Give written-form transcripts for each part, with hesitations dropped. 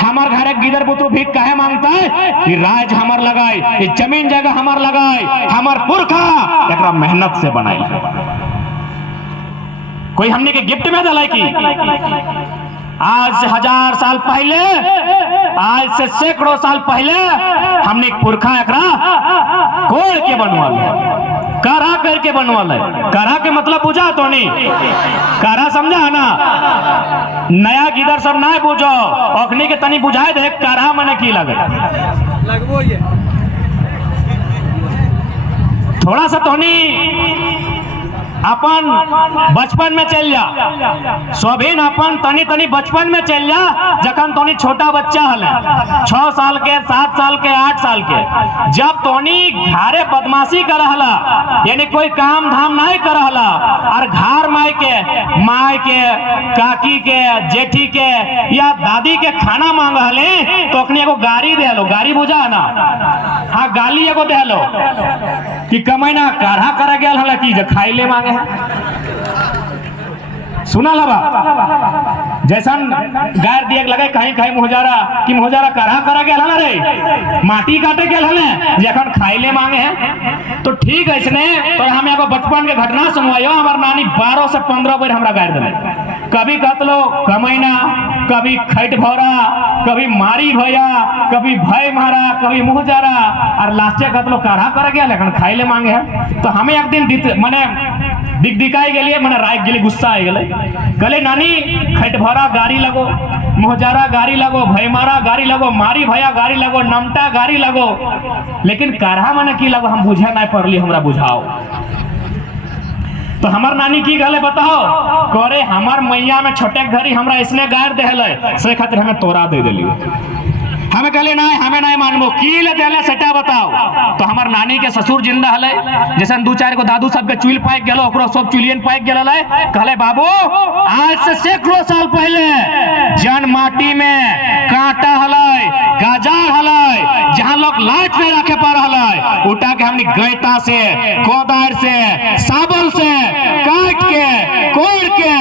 हमार घर एक गिदर बुतरू भीख काहे मांगता है? कि राज हमार लगाए, ये जमीन जगह हमार लगाए, हमार पुरखा एकरा मेहनत से बनाई। कोई हमने के गिफ्ट में दलाई की? आज से 1000 साल पहले, आज से सैकड़ों साल पहले हमने पुरखा एकरा कोड़ के बनवाल है, करा करके बनवाल है। करा के मतलब बुझा तो नहीं, करा समझा है ना? नया गिदर सब ना बुझो, अखनी के तनी बुझाए दे करा मने की लगे लगबो ये थोड़ा सा तोनी अपन बचपन में चल जा, स्वाभिन अपन तनी तनी बचपन में चल जा, जखन तोनी छोटा बच्चा हले 6 साल के, 7 साल के, 8 साल के, जब तोनी घरे बदमाशी कर हला, यानी कोई काम धाम नहीं कर हला, और घर माई के काकी के, जेठी के या दादी के खाना मांग हले, तो अपनी एगो गाड़ी दे लो। गाड़ी बुझा है ना? हाँ, गाली एगो दे लो कि कमैना काढ़ा कर गया हला की खाइले मांगे। सुना लबा जैसन गायर दिए लगे कहीं कहीं मुहजारा कि मुहजारा करा करा गया ना रे, माटी काटे गया है जखन खाइले मांगे हैं। तो ठीक है, इसने तो हमें एगो बचपन के घटना सुनवाइयो। हमार नानी 12 से 15 बार हमरा गायर दिले, कभी कतलो कमैना, कभी खैट भौरा, कभी मारी भैया, कभी भय मारा, कभी मुहजारा, और लास्टे कतलो काढ़ा कर गया लेकिन खाइले मांगे हैं। तो हमें एक दिन मने दिखाई गए, मैंने राय गए, गुस्सा आ गए, कहले नानी खैट भरा गाड़ी लगो, मुहजारा गाड़ी लगो, भय मारा गाड़ी लगो, मारी भैया गाड़ी लगो, नमटा गाड़ी लगो, लेकिन काढ़ा मने की लगो हम बुझे नहीं पड़ली, हमरा बुझाओ। तो हमार नानी की गले बताओ करे, हमार मैया में छोटे घरी हमरा इसने गायर देहले से खातिर हमें तोरा दे दिली। हमें कहले ना, हमें नहीं मानबो की ले देले सेटा बताओ। तो हमार नानी के ससुर जिंदा हले, जैसे 2-4 गो दादू सब के चुल पाइक गेलो, ओकरो सब चुलियन पाइक गेल है। कहले बाबू आज से सैकड़ों साल पहले जन माटी में कांटा हले, गाजार हले, जहां लोग लाइट में रखे पर हले, उठा के हमनी गैता से, कोदार से, साबल से काट के, कोड़ के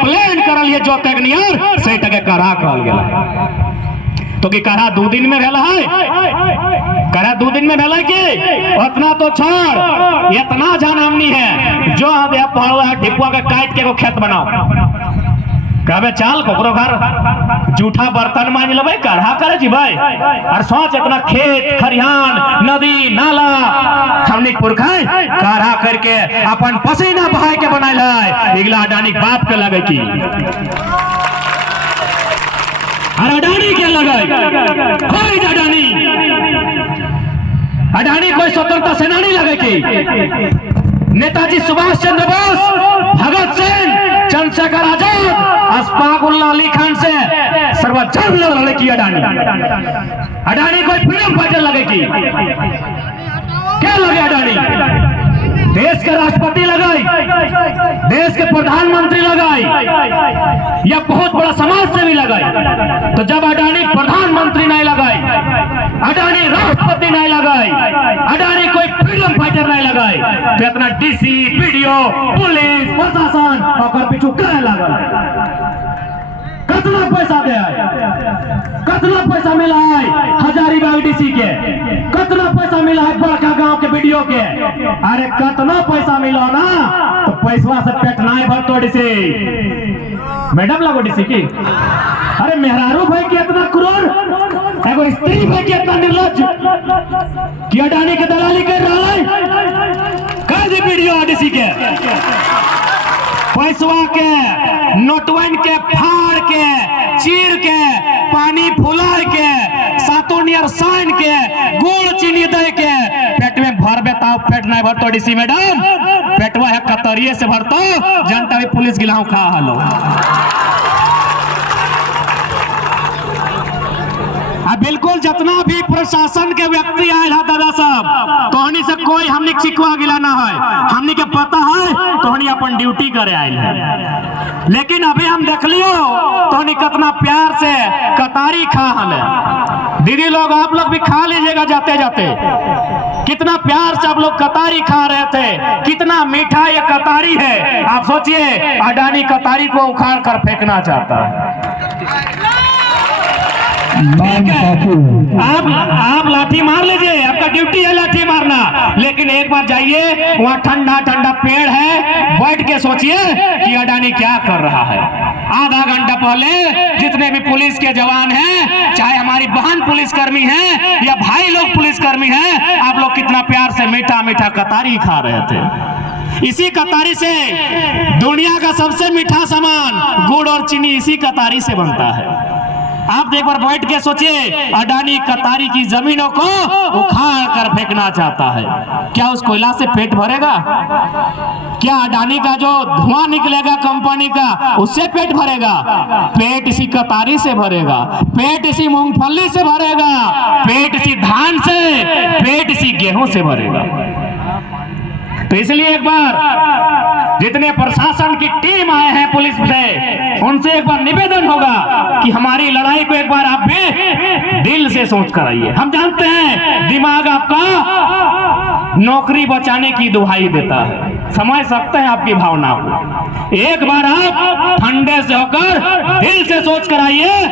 प्लेन करल ये जो टेक्नियर से टके करा कहल गेला। तो कि करा 2 दिन में रहला है, करा 2 दिन में रहला कि उतना तो छोड़, इतना जान हमनी है जो आदे पड़वा है ढिपुआ के काट के को खेत बनाओ। कहबे चल कोकरो घर जूठा बर्तन मांज लेबै, काढ़ा करे जी भाई, और सोच इतना खेत खरिहान नदी नाला हमनी पुरखा काढ़ा करके अपन पसीना बहाय के बनाइल है। इगला अडानी बाप के लगे की अडानी क्या लगाए, अडानी कोई स्वतंत्रता सेनानी लगे की? नेताजी सुभाष चंद्र बोस, भगत सिंह, चंद्रशेखर आजाद, अशफाक उल्लाह अली खान से सर्वोच्च लड़े की अडानी कोई फ्रीडम फाइटर लगे की? क्या लगे अडानी? देश के राष्ट्रपति लगाई, देश के प्रधानमंत्री लगाई, या बहुत बड़ा समाज सेवी लगाई। तो जब अडानी प्रधानमंत्री नहीं लगाई, अडानी राष्ट्रपति नहीं लगाई, अडानी कोई फ्रीडम फाइटर नहीं लगाई, तो इतना डीसी, पीडीओ, पुलिस, प्रशासन और पीछू क्या लगा? कितना पैसा दे आए, कितना पैसा मिला है हजारीबाग डीसी के, कितना पैसा मिला है बड़का गांव के वीडियो के? अरे कितना पैसा मिला ना, तो पैसा से पेट नहीं भरतो डीसी। मैडम लगो डीसी की, अरे मेहरारू भाई की इतना क्रूर, एगो स्त्री भाई की इतना निर्लज कि अडानी के दलाली कर रहा है। कह दे वीडियो डीसी के पैसवा के नोटवन के फाड़ के चीर के पानी फुला के सातों नियर साइन के गुड़ चीनी दे के पेट में भरबे ताऊ पेट नहीं भरतो डीसी मैडम, पेटवा है कतरिये से भरतो, जनता भी पुलिस गिलाऊ खा हलो। बिल्कुल जितना भी प्रशासन के व्यक्ति आए है दादा साहब, तोहनी से कोई हमने शिकवा गिला ना है, हमने के पता है तोहनी अपन ड्यूटी करे आए है। लेकिन अभी हम देख लियो तोहनी कितना प्यार से कतारी खा हमें। दीदी लोग आप लोग भी खा लीजिएगा जाते जाते, कितना प्यार से आप लोग कतारी खा रहे थे, कितना मीठा ये कतारी है। आप सोचिए अडानी कतारी को उखाड़ कर फेंकना चाहता है। ठीक है, आप लाठी मार लीजिए, आपका ड्यूटी है लाठी मारना, लेकिन एक बार जाइए वहाँ ठंडा ठंडा पेड़ है, बैठ के सोचिए कि अडानी क्या कर रहा है। आधा घंटा पहले जितने भी पुलिस के जवान हैं, चाहे हमारी बहन पुलिसकर्मी हैं या भाई लोग पुलिसकर्मी हैं, आप लोग कितना प्यार से मीठा मीठा कतारी खा रहे थे। इसी कतारी से दुनिया का सबसे मीठा सामान गुड़ और चीनी इसी कतारी से बनता है। आप एक बार बैठ के सोचिए, अडानी कतारी की जमीनों को उखाड़ कर फेंकना चाहता है। क्या उस कोयला से पेट भरेगा? क्या अडानी का जो धुआं निकलेगा कंपनी का, उससे पेट भरेगा? पेट इसी कतारी से भरेगा, पेट इसी मूंगफली से भरेगा, पेट इसी धान से, पेट इसी गेहूं से भरेगा। तो इसलिए एक बार जितने प्रशासन की टीम आए हैं पुलिस से, उनसे एक बार निवेदन होगा कि हमारी लड़ाई को एक बार आप भी दिल से सोच कर आइए। हम जानते हैं दिमाग आपका नौकरी बचाने की दुहाई देता है, समझ सकते हैं आपकी भावना को। एक बार आप ठंडे से होकर दिल से सोच कर आइए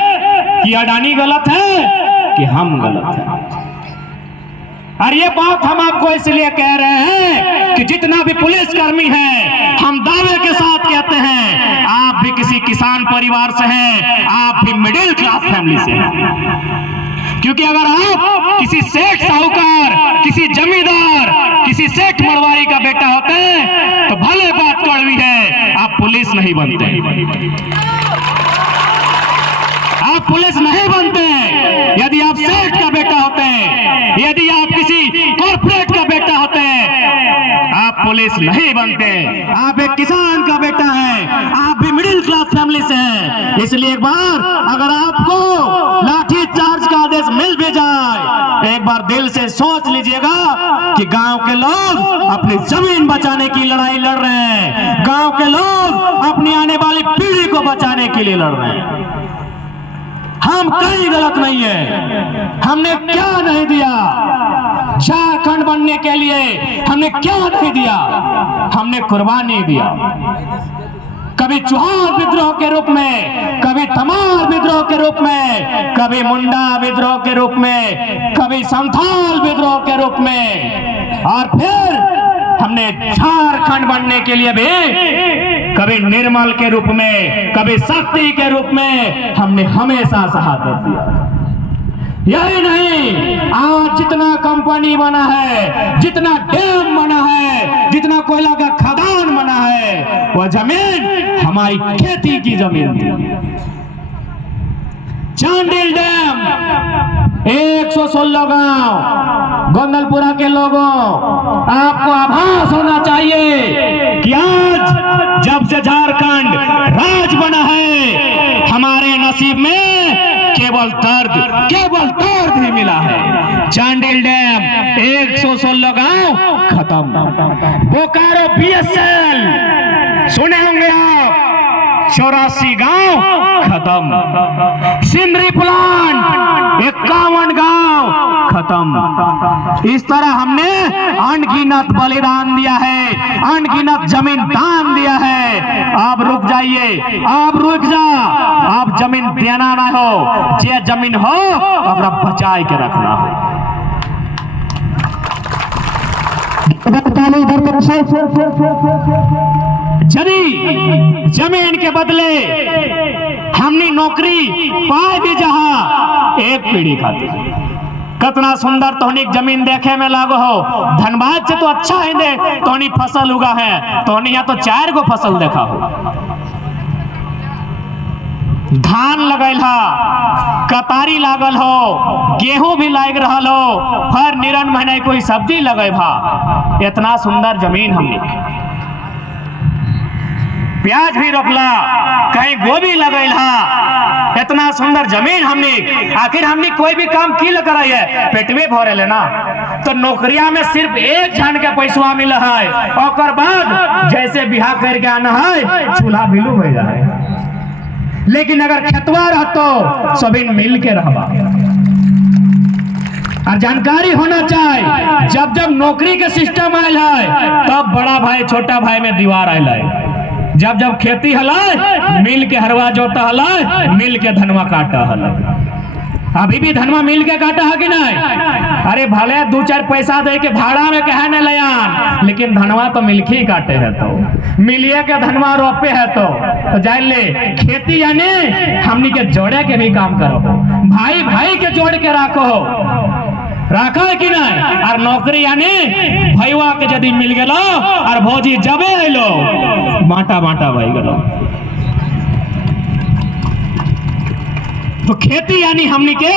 कि अडानी गलत है कि हम गलत हैं। और ये बात हम आपको इसलिए कह रहे हैं कि जितना भी पुलिसकर्मी है, हम दावे के साथ कहते हैं, आप भी किसी किसान परिवार से हैं, आप भी मिडिल क्लास फैमिली से हैं। क्योंकि अगर आप किसी सेठ साहूकार, किसी जमींदार, किसी सेठ मरवारी का बेटा होते हैं तो भले बात कड़वी है, आप पुलिस नहीं बनते, आप पुलिस नहीं बनते। यदि आप सेठ का बेटा होते हैं, यदि आप किसी कॉर्पोरेट का बेटा होते हैं, आप पुलिस नहीं बनते। आप एक किसान का बेटा है, आप भी मिडिल क्लास फैमिली से हैं। इसलिए एक बार अगर आपको लाठी चार्ज का आदेश मिल भी जाए, एक बार दिल से सोच लीजिएगा कि गांव के लोग अपनी जमीन बचाने की लड़ाई लड़ रहे हैं, गांव के लोग अपनी आने वाली पीढ़ी को बचाने के लिए लड़ रहे हैं। हम कहीं गलत नहीं है। हमने क्या नहीं दिया झारखंड बनने के लिए, हमने क्या नहीं दिया? हमने कुर्बानी दिया। कभी चौहान विद्रोह के रूप में, कभी तमार विद्रोह के रूप में, कभी मुंडा विद्रोह के रूप में, कभी संथाल विद्रोह के रूप में, और फिर हमने झारखंड बनने के लिए भी कभी निर्मल के रूप में, कभी शक्ति के रूप में हमने हमेशा शहादत दिया। यही नहीं, आज जितना कंपनी बना है, जितना डैम बना है, जितना कोयला का खदान बना है, वह जमीन हमारी खेती की जमीन थी। चांडिल डैम 116 गांव गोंदलपुरा के लोगों, आपको आभास होना चाहिए कि आज जब से झारखंड राज बना है, हमारे नसीब में केवल दर्द ही मिला है। चांडिल डैम 116 गांव खत्म, बोकारो बीएसएल सुने होंगे आप, 84 गांव खत्म, सिंदरी प्लांट 51 गांव खत्म। इस तरह हमने अनगिनत बलिदान दिया है, अनगिनत जमीन दान दिया है। आप रुक जाइए, आप रुक जा, आप जमीन देना ना हो, जे जमीन हो अपना बचाए के रखना हो। यदि जमीन के बदले हमने नौकरी पाए भी जहां, एक पीढ़ी खातिर कितना सुंदर तोहनी जमीन देखे में लागो हो। धनबाद से तो अच्छा है दे तोहनी फसल उगा है, तोहनी यहाँ तो 4 गो फसल देखा हो। धान लगल हा, कतारी लागल हो, गेहूं भी लाग रहा हो, हर निरन महीने कोई सब्जी लगे भा। इतना सुंदर जमीन हमने, प्याज भी रोपला, कहीं गोभी लगल हा, इतना सुंदर जमीन हमने। आखिर हमने कोई भी काम की ल कराई है, पेटवे भरे लेना। तो नौकरिया में सिर्फ एक जन के पैसा मिल है, और बाद जैसे बिहार करके आना है चूल्हा बिलू हो जाए। लेकिन अगर खेतवा रहतो सभी मिल के रहबा। और जानकारी होना चाहिए, जब जब नौकरी के सिस्टम आयल है, तब बड़ा भाई छोटा भाई में दीवार आयल है। जब जब खेती हला, मिल के हरवा जोता हला, मिल के धनवा काटा हला। अभी भी धनवा मिल के काटा है कि नहीं? अरे भले 2-4 पैसा दे के भाड़ा में कहे न लयान, लेकिन धनवा तो मिलके ही काटे है, तो मिलिए के धनवा रोपे है। तो जान ले खेती यानी हमनी के जोड़े के भी काम करो, भाई भाई के जोड़ के राखो राखा है कि नहीं? और नौकरी यानी भैया के यदि मिल गलो और भौजी जबे लो बांटा बांटा भाई गलो। तो खेती यानी हमनी के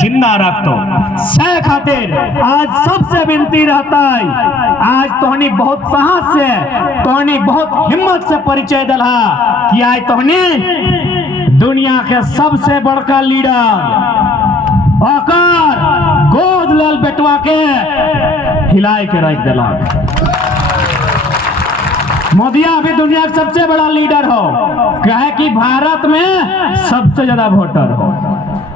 जिंदा रख दो सह खातिर। आज सबसे विनती रहता है, आज तोहनी बहुत साहस से, तोहनी बहुत हिम्मत से परिचय दिला कि आज तोहनी दुनिया के सबसे बड़का लीडर आकर गोद लाल बेटवा के हिलाए के रख दिला। मोदिया अभी दुनिया का सबसे बड़ा लीडर हो, कहे कि भारत में सबसे ज्यादा वोटर हो।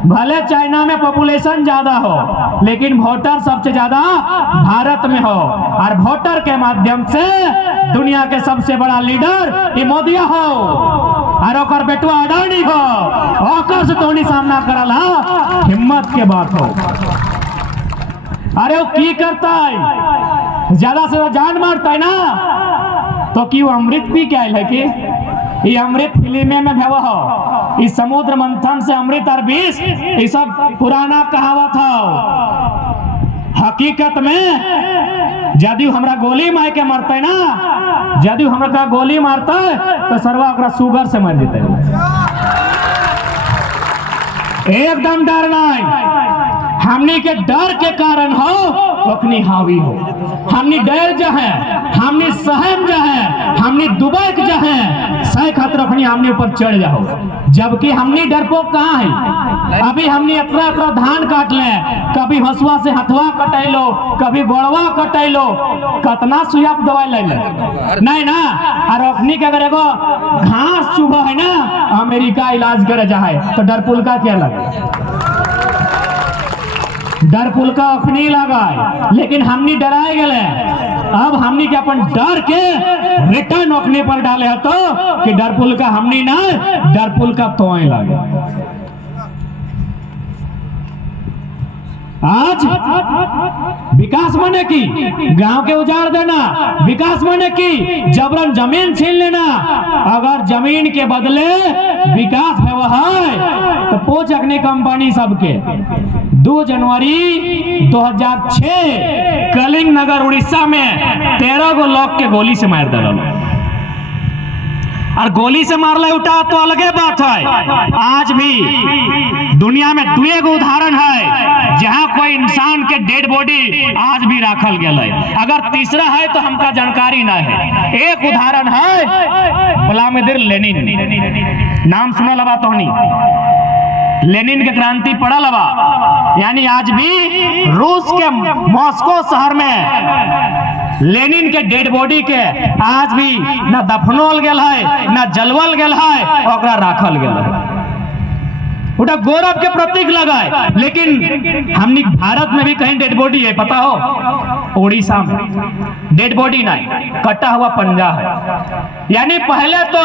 भले चाइना में पॉपुलेशन ज्यादा हो, लेकिन वोटर सबसे ज्यादा भारत में हो, और वोटर के माध्यम से दुनिया के सबसे बड़ा लीडर ये मोदिया हो और ओकर बेटवा अडानी हो। ओकर से तोनी सामना करला हिम्मत के बात हो। अरे वो की करता है, ज्यादा से ज्यादा जान मारता है ना, तो कि वो अमृत पी के आयल है कि ये अमृत फिल्म में भेव हो, इस समुद्र मंथन से अमृत और विष ये सब पुराना कहावत हो। हकीकत में यदि हमरा गोली मार के मरते ना, यदि हमरा गोली मारता तो सरवा ओकरा शुगर से मर जेते। एकदम डर नहीं, हमनी के डर के कारण हो अपनी हावी हो। हमनी डर जो है, हमनी सहम जो है, हमनी दुबई जो है सह खातिर अपनी हमने ऊपर चढ़ जाओ, जबकि हमनी डरपोक कहाँ है। अभी हमनी इतना धान काट ले, कभी हसुआ से हथवा कटैलो, कभी गोड़वा कटैलो, कितना सुइया दवाई ले नहीं ना। और अपनी के अगर एगो घास चुभा है ना, अमेरिका इलाज करे जाए तो डरपुल का क्या लगे, डरपुल का अखनी लगा। लेकिन हमनी डराए गए, अब हमनी के अपन डर के रिटर्न अखनी पर डाले है, तो कि डरपुल का हमनी ना, डरपुल का तोय लगे। आज विकास माने की गांव के उजाड़ देना, विकास माने की जबरन जमीन छीन लेना। अगर जमीन के बदले विकास है तो पोच अग्नि कंपनी सबके 2 जनवरी 2006 कलिंग नगर उड़ीसा में 13 गो लोग के गोली से मार दिया, और गोली से मारले उठा तो अलगे बात है। आज भी दुनिया में 2 गो उदाहरण है जहां कोई इंसान के डेड बॉडी आज भी राखल गया है। अगर तीसरा है तो हमका जानकारी ना है। एक उदाहरण है व्लादिमीर लेनिन, नाम सुनल बा तोहनी, लेनिन के क्रांति पड़ल बा। यानी आज भी रूस के मॉस्को शहर में लेनिन के डेड बॉडी के आज भी ना दफनोल गेल है, ना जलवल गेल है, ओकरा राखल गेल है। उटा गौरव के प्रतीक लगाए। लेकिन हमनी भारत में भी कहीं डेड बॉडी है पता हो? उड़ीसा में डेड बॉडी नहीं, कटा हुआ पंजा है। यानी पहले तो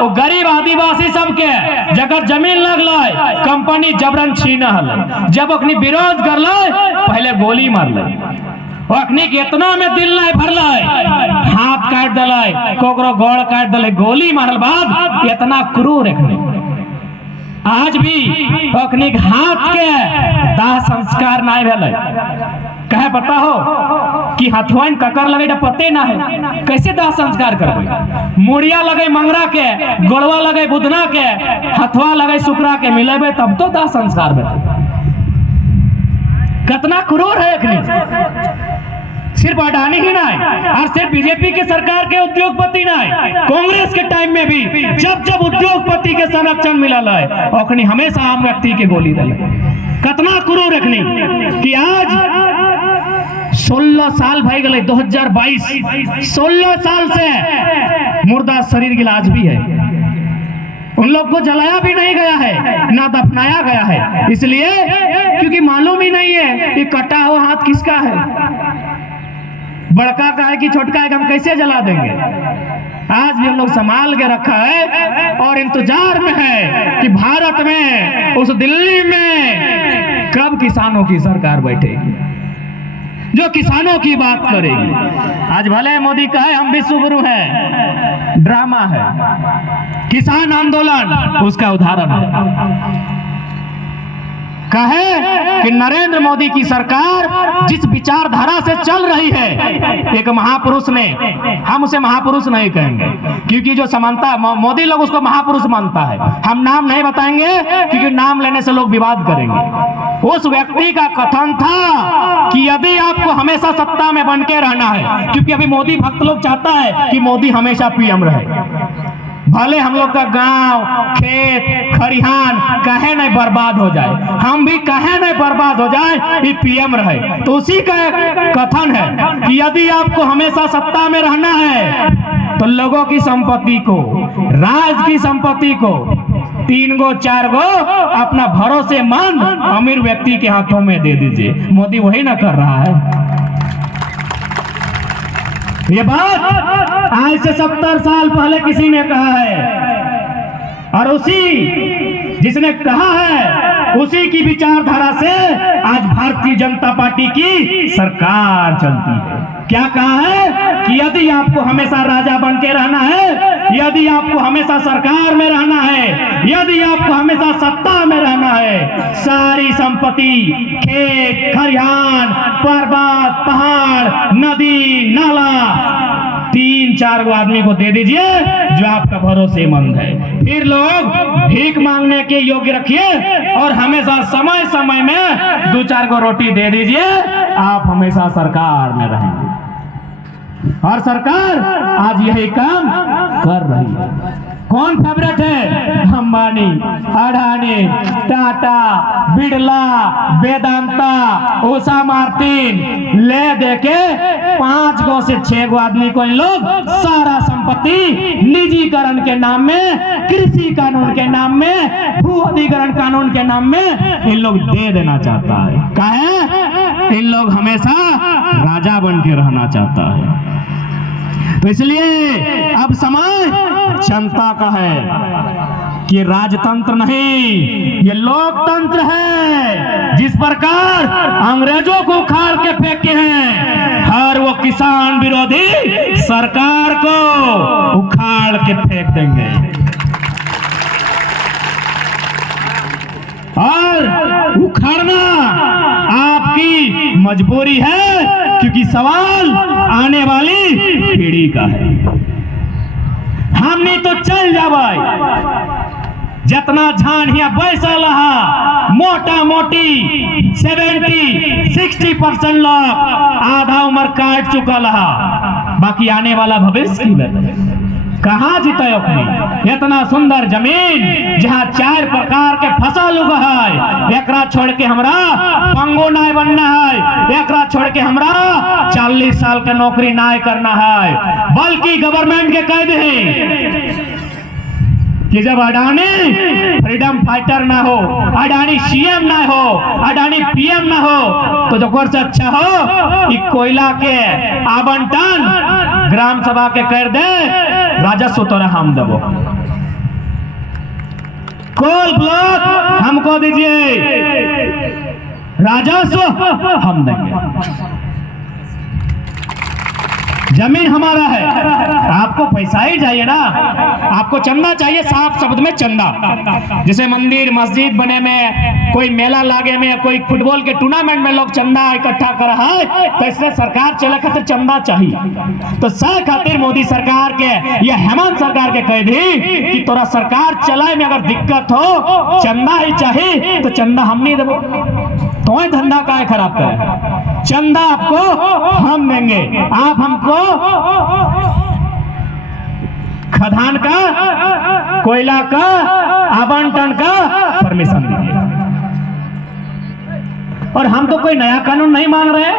वो गरीब आदिवासी सबके जगह जमीन लगल, कंपनी जबरन छीना हल, जब अपनी विरोध कर पहले गोली मारल, अखनी के इतना में दिल नहीं भरल, हाथ काट दिल, कोकरो गोड़ काट दिल, गोली मारल बाद इतना क्रूर रखने। आज भी अखनी हाथ के दाह संस्कार नहीं भेल, कहे पता हो कि हथुआन ककर लगे पते ना है, कैसे दाह संस्कार करबे? मुड़िया लगे मंगरा के, गोड़वा लगे बुधना के, हथुआ लगे शुक्रा के मिलेबे तब तो दाह संस्कार भेल। कितना क्रूर है अखनी। सिर्फ अडानी ही नहीं, और सिर्फ बीजेपी के सरकार के उद्योगपति नहीं, कांग्रेस के टाइम में भी जब जब उद्योगपति के संरक्षण मिलल है, अखनी हमेशा आम व्यक्ति के गोली दिल। कितना क्रूर रखनी कि आज 16 साल भाई गए 2022, 16 साल से मुर्दा शरीर की आज भी है, उन लोग को जलाया भी नहीं गया है, ना दफनाया गया है। इसलिए क्योंकि मालूम ही नहीं है ये कटा हुआ हाथ किसका है, बड़का का है कि छोटका है, हम कैसे जला देंगे। आज भी हम लोग संभाल के रखा है और इंतजार में है कि भारत में उस दिल्ली में तब किसानों की सरकार बैठेगी, जो किसानों की बात करेगी। आज भले मोदी कहे हम विश्व गुरु हैं, ड्रामा है। किसान आंदोलन उसका उदाहरण है। कहे कि नरेंद्र मोदी की सरकार जिस विचारधारा से चल रही है, एक महापुरुष ने, हम उसे महापुरुष नहीं कहेंगे क्योंकि जो समानता मोदी लोग उसको महापुरुष मानता है, हम नाम नहीं बताएंगे क्योंकि नाम लेने से लोग विवाद करेंगे। उस व्यक्ति का कथन था कि यदि आपको हमेशा सत्ता में बन के रहना है, क्योंकि अभी मोदी भक्त लोग चाहता है कि मोदी हमेशा पीएम रहे, भले हम लोग का गांव खेत खरिहान कहे नहीं बर्बाद हो जाए, हम भी कहे नहीं बर्बाद हो जाए, ये पीएम रहे। तो उसी का कथन है कि यदि आपको हमेशा सत्ता में रहना है तो लोगों की संपत्ति को, राज की संपत्ति को 3 गो 4 गो अपना भरोसेमंद अमीर व्यक्ति के हाथों में दे दीजिए। मोदी वही ना कर रहा है। ये बात आज से 70 साल पहले किसी ने कहा है और उसी जिसने कहा है उसी की विचारधारा से आज भारतीय जनता पार्टी की सरकार चलती है। क्या कहा है कि यदि आपको हमेशा राजा बन के रहना है, यदि आपको हमेशा सरकार में रहना है, यदि आपको हमेशा सत्ता में रहना है, सारी संपत्ति खेत खरिहान पर्वत पहाड़ नदी नाला 3-4 गो आदमी को दे दीजिए जो आपका भरोसेमंद है। फिर लोग भीख मांगने के योग्य रखिए और हमेशा समय समय में 2-4 गो रोटी दे दीजिए, आप हमेशा सरकार में रहेंगे। और सरकार आज यही काम कर रही है। कौन फेवरेट है? अंबानी, अडानी, टाटा, बिरला, वेदांता, उषा मार्टिन ले देके 5 गो से 6 गो आदमी को इन लोग सारा संपत्ति निजीकरण के नाम में, कृषि कानून के नाम में, भू अधिग्रहण कानून के नाम में इन लोग दे देना चाहता है। काहे? इन लोग हमेशा राजा बन के रहना चाहता है। तो इसलिए अब समय जनता का है कि राजतंत्र नहीं, ये लोकतंत्र है। जिस प्रकार अंग्रेजों को उखाड़ के फेंके हैं, हर वो किसान विरोधी सरकार को उखाड़ के फेंक देंगे। और उखाड़ना आपकी मजबूरी है क्योंकि सवाल आने वाली पीढ़ी का है। हम नहीं तो चल जाए जितना झानिया बैसल मोटा मोटी 70-60% लोग आधा उम्र काट चुका रहा, बाकी आने वाला भविष्य की कहाँ जीते अपनी इतना सुंदर जमीन जहाँ 4 प्रकार के फसल उगा है, एकरा छोड़ के हमरा पंगो नाय बनना है, एकरा छोड़ के हमरा 40 साल का नौकरी नाय करना है, बल्कि गवर्नमेंट के कह दे कि जब अडानी फ्रीडम फाइटर ना हो, अडानी सीएम ना हो, अडानी पीएम ना हो, तो जो से अच्छा हो कि कोयला के आवंटन ग्राम सभा के कर दे, राजस्व तोरा हम देवो, कोल ब्लॉक हमको दीजिए, राजस्व हम देंगे, जमीन हमारा है। आपको पैसा ही चाहिए ना, आपको चंदा चाहिए, साफ शब्द में चंदा। जैसे मंदिर मस्जिद बने में, कोई मेला लागे में, कोई फुटबॉल के टूर्नामेंट में लोग चंदा इकट्ठा कर रहा है, तो इसलिए सरकार चले खातिर चंदा चाहिए। तो सह खातिर मोदी सरकार के या हेमंत सरकार के कह दी कि तोरा सरकार चलाए में अगर दिक्कत हो, चंदा ही चाहिए तो चंदा हम नहीं देवो, तो धंधा का खराब करे, चंदा आपको हम देंगे, आप हमको खदान का कोयला का आवंटन का परमिशन दीजिए। और हम तो कोई नया कानून नहीं मांग रहे,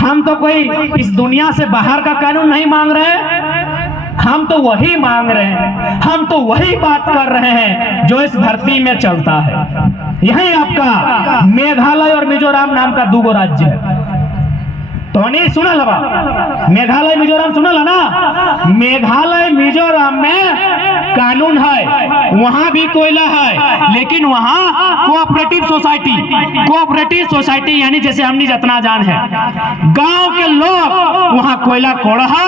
हम तो कोई इस दुनिया से बाहर का कानून नहीं मांग रहे, हम तो वही मांग रहे हैं, हम तो वही बात कर रहे हैं जो इस धरती में चलता है। यही आपका मेघालय और मिजोरम नाम का 2 गो राज्य है। तो नहीं सुना लबा मेघालय मिजोरम सुना ला ना, मेघालय मिजोरम में कानून है, वहां भी कोयला है, लेकिन वहां कोऑपरेटिव सोसाइटी यानी जैसे हमने जितना जान है गांव के लोग वहां कोयला कोड़ा है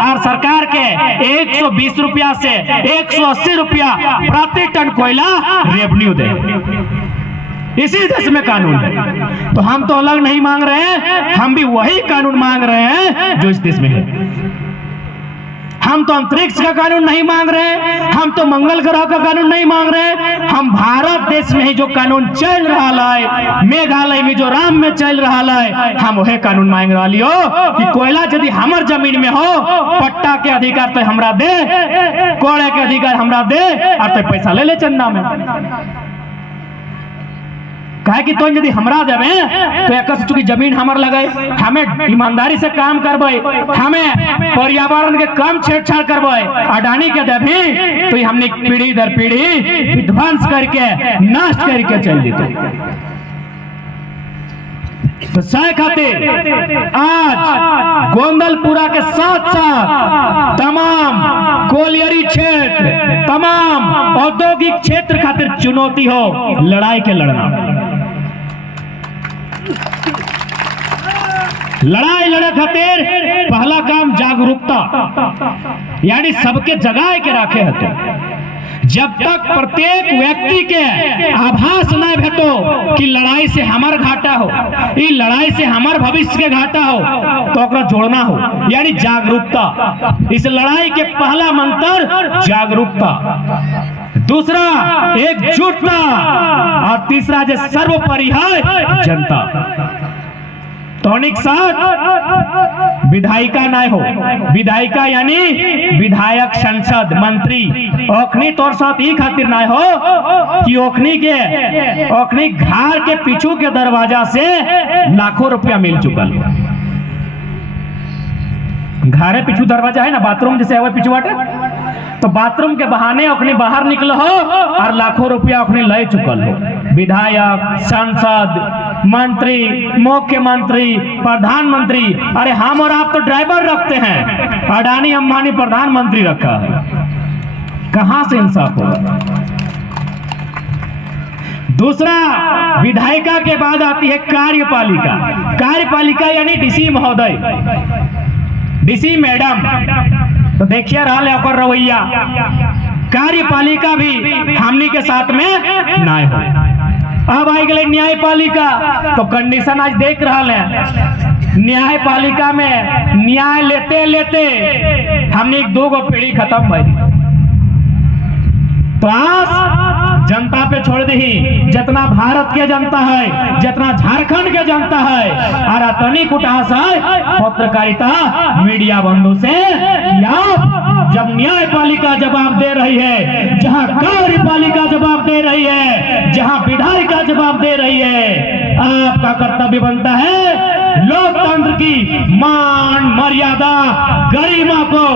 और सरकार के 120 रुपया से 180 रुपया प्रति टन कोयला रेवेन्यू दे। इसी देश में कानून है। तो हम तो अलग नहीं मांग रहे हैं, हम भी वही कानून मांग रहे हैं जो इस देश में है। हम तो अंतरिक्ष का कानून नहीं मांग रहे, हम तो मंगल ग्रह का कानून नहीं मांग रहे, हम भारत देश में ही जो कानून चल रहा है, मेघालय मिजोरम में चल रहा है, हम वही कानून मांग रहा लियो कि कोयला यदि हमार जमीन में हो, पट्टा के अधिकार तो हमरा दे, कोड़े के अधिकार हमरा दे, और तो पैसा ले ले चंदा में। कहे कि तो यदि हमरा देवे तो एक चूंकि जमीन हमार लगे, हमें ईमानदारी से काम करबे, हमें पर्यावरण के कम छेड़छाड़ करबे, अडानी के देवी तो हमने पीढ़ी दर पीढ़ी विध्वंस करके नष्ट करके चल दी। तो सह खातिर आज गोंदलपुरा के साथ साथ तमाम कोलियरी क्षेत्र, तमाम औद्योगिक क्षेत्र खातिर चुनौती हो लड़ाई के लड़ना। लड़ाई लड़े खातिर पहला काम जागरूकता, यानी सबके जगाए के रखे हते। जब तक प्रत्येक व्यक्ति के आभास न भेटो कि लड़ाई से हमार घाटा हो, ये लड़ाई से हमार भविष्य के घाटा हो, तो ओकरा जोड़ना हो, यानी जागरूकता। इस लड़ाई के पहला मंत्र जागरूकता, दूसरा एकजुटता, और तीसरा जो सर्वोपरि है जनता। तोनिक साथ विधायिका ना हो, विधायिका यानी विधायक, संसद, मंत्री, ओखनी तौर साथ ही खातिर ना हो कि ओखनी घर के पीछू के दरवाजा से लाखों रुपया मिल चुकल। घरे पीछू दरवाजा है ना, बाथरूम जैसे है पीछू बाटे, तो बाथरूम के बहाने ओखनी बाहर निकल हो और लाखों रुपया ओखनी ले चुकल हो। विधायक, सांसद, मंत्री, मुख्यमंत्री, प्रधानमंत्री, अरे हम और आप तो ड्राइवर रखते हैं, अडानी अंबानी प्रधानमंत्री रखा है, कहां से इंसाफ होगा। दूसरा, विधायिका के बाद आती है कार्यपालिका। कार्यपालिका यानी डीसी महोदय, डीसी मैडम, तो देखिए रहा रवैया। कार्यपालिका भी हमनी के साथ में ना हो। अब आई गए न्यायपालिका, तो कंडीशन आज देख रहा है। न्यायपालिका में न्याय लेते लेते हमने 2 पीढ़ी खत्म भई। तो आज जनता पे छोड़ दी, जितना भारत के जनता है, जितना झारखंड के जनता है, और तनिक उठास है पत्रकारिता मीडिया बंधु से। जब न्यायपालिका जवाब दे रही है, जहां कार्यपालिका जवाब दे रही है, जहां विधायिका जवाब दे रही है, आपका कर्तव्य बनता है लोकतंत्र की मान मर्यादा गरिमा को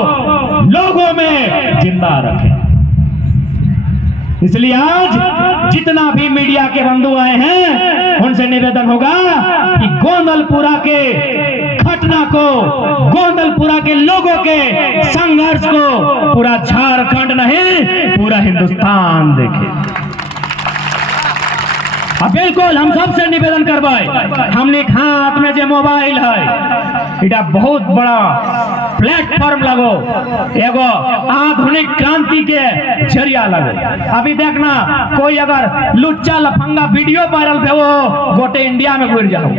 लोगों में जिंदा रखें। इसलिए आज जितना भी मीडिया के बंधु आए हैं, उनसे निवेदन होगा कि गोंदलपुरा के घटना को, गोंदलपुरा के लोगों के संघर्ष को पूरा झारखंड नहीं पूरा हिंदुस्तान देखे। अब बिल्कुल हम सबसे निवेदन करवाए, हमने हाथ में जो मोबाइल है, इटा बहुत बड़ा प्लेटफॉर्म लगो, एगो आधुनिक क्रांति के जरिया लगो। अभी देखना कोई अगर लुच्चा लफंगा वीडियो वायरल भे हो, गोटे इंडिया में घुर जाओ,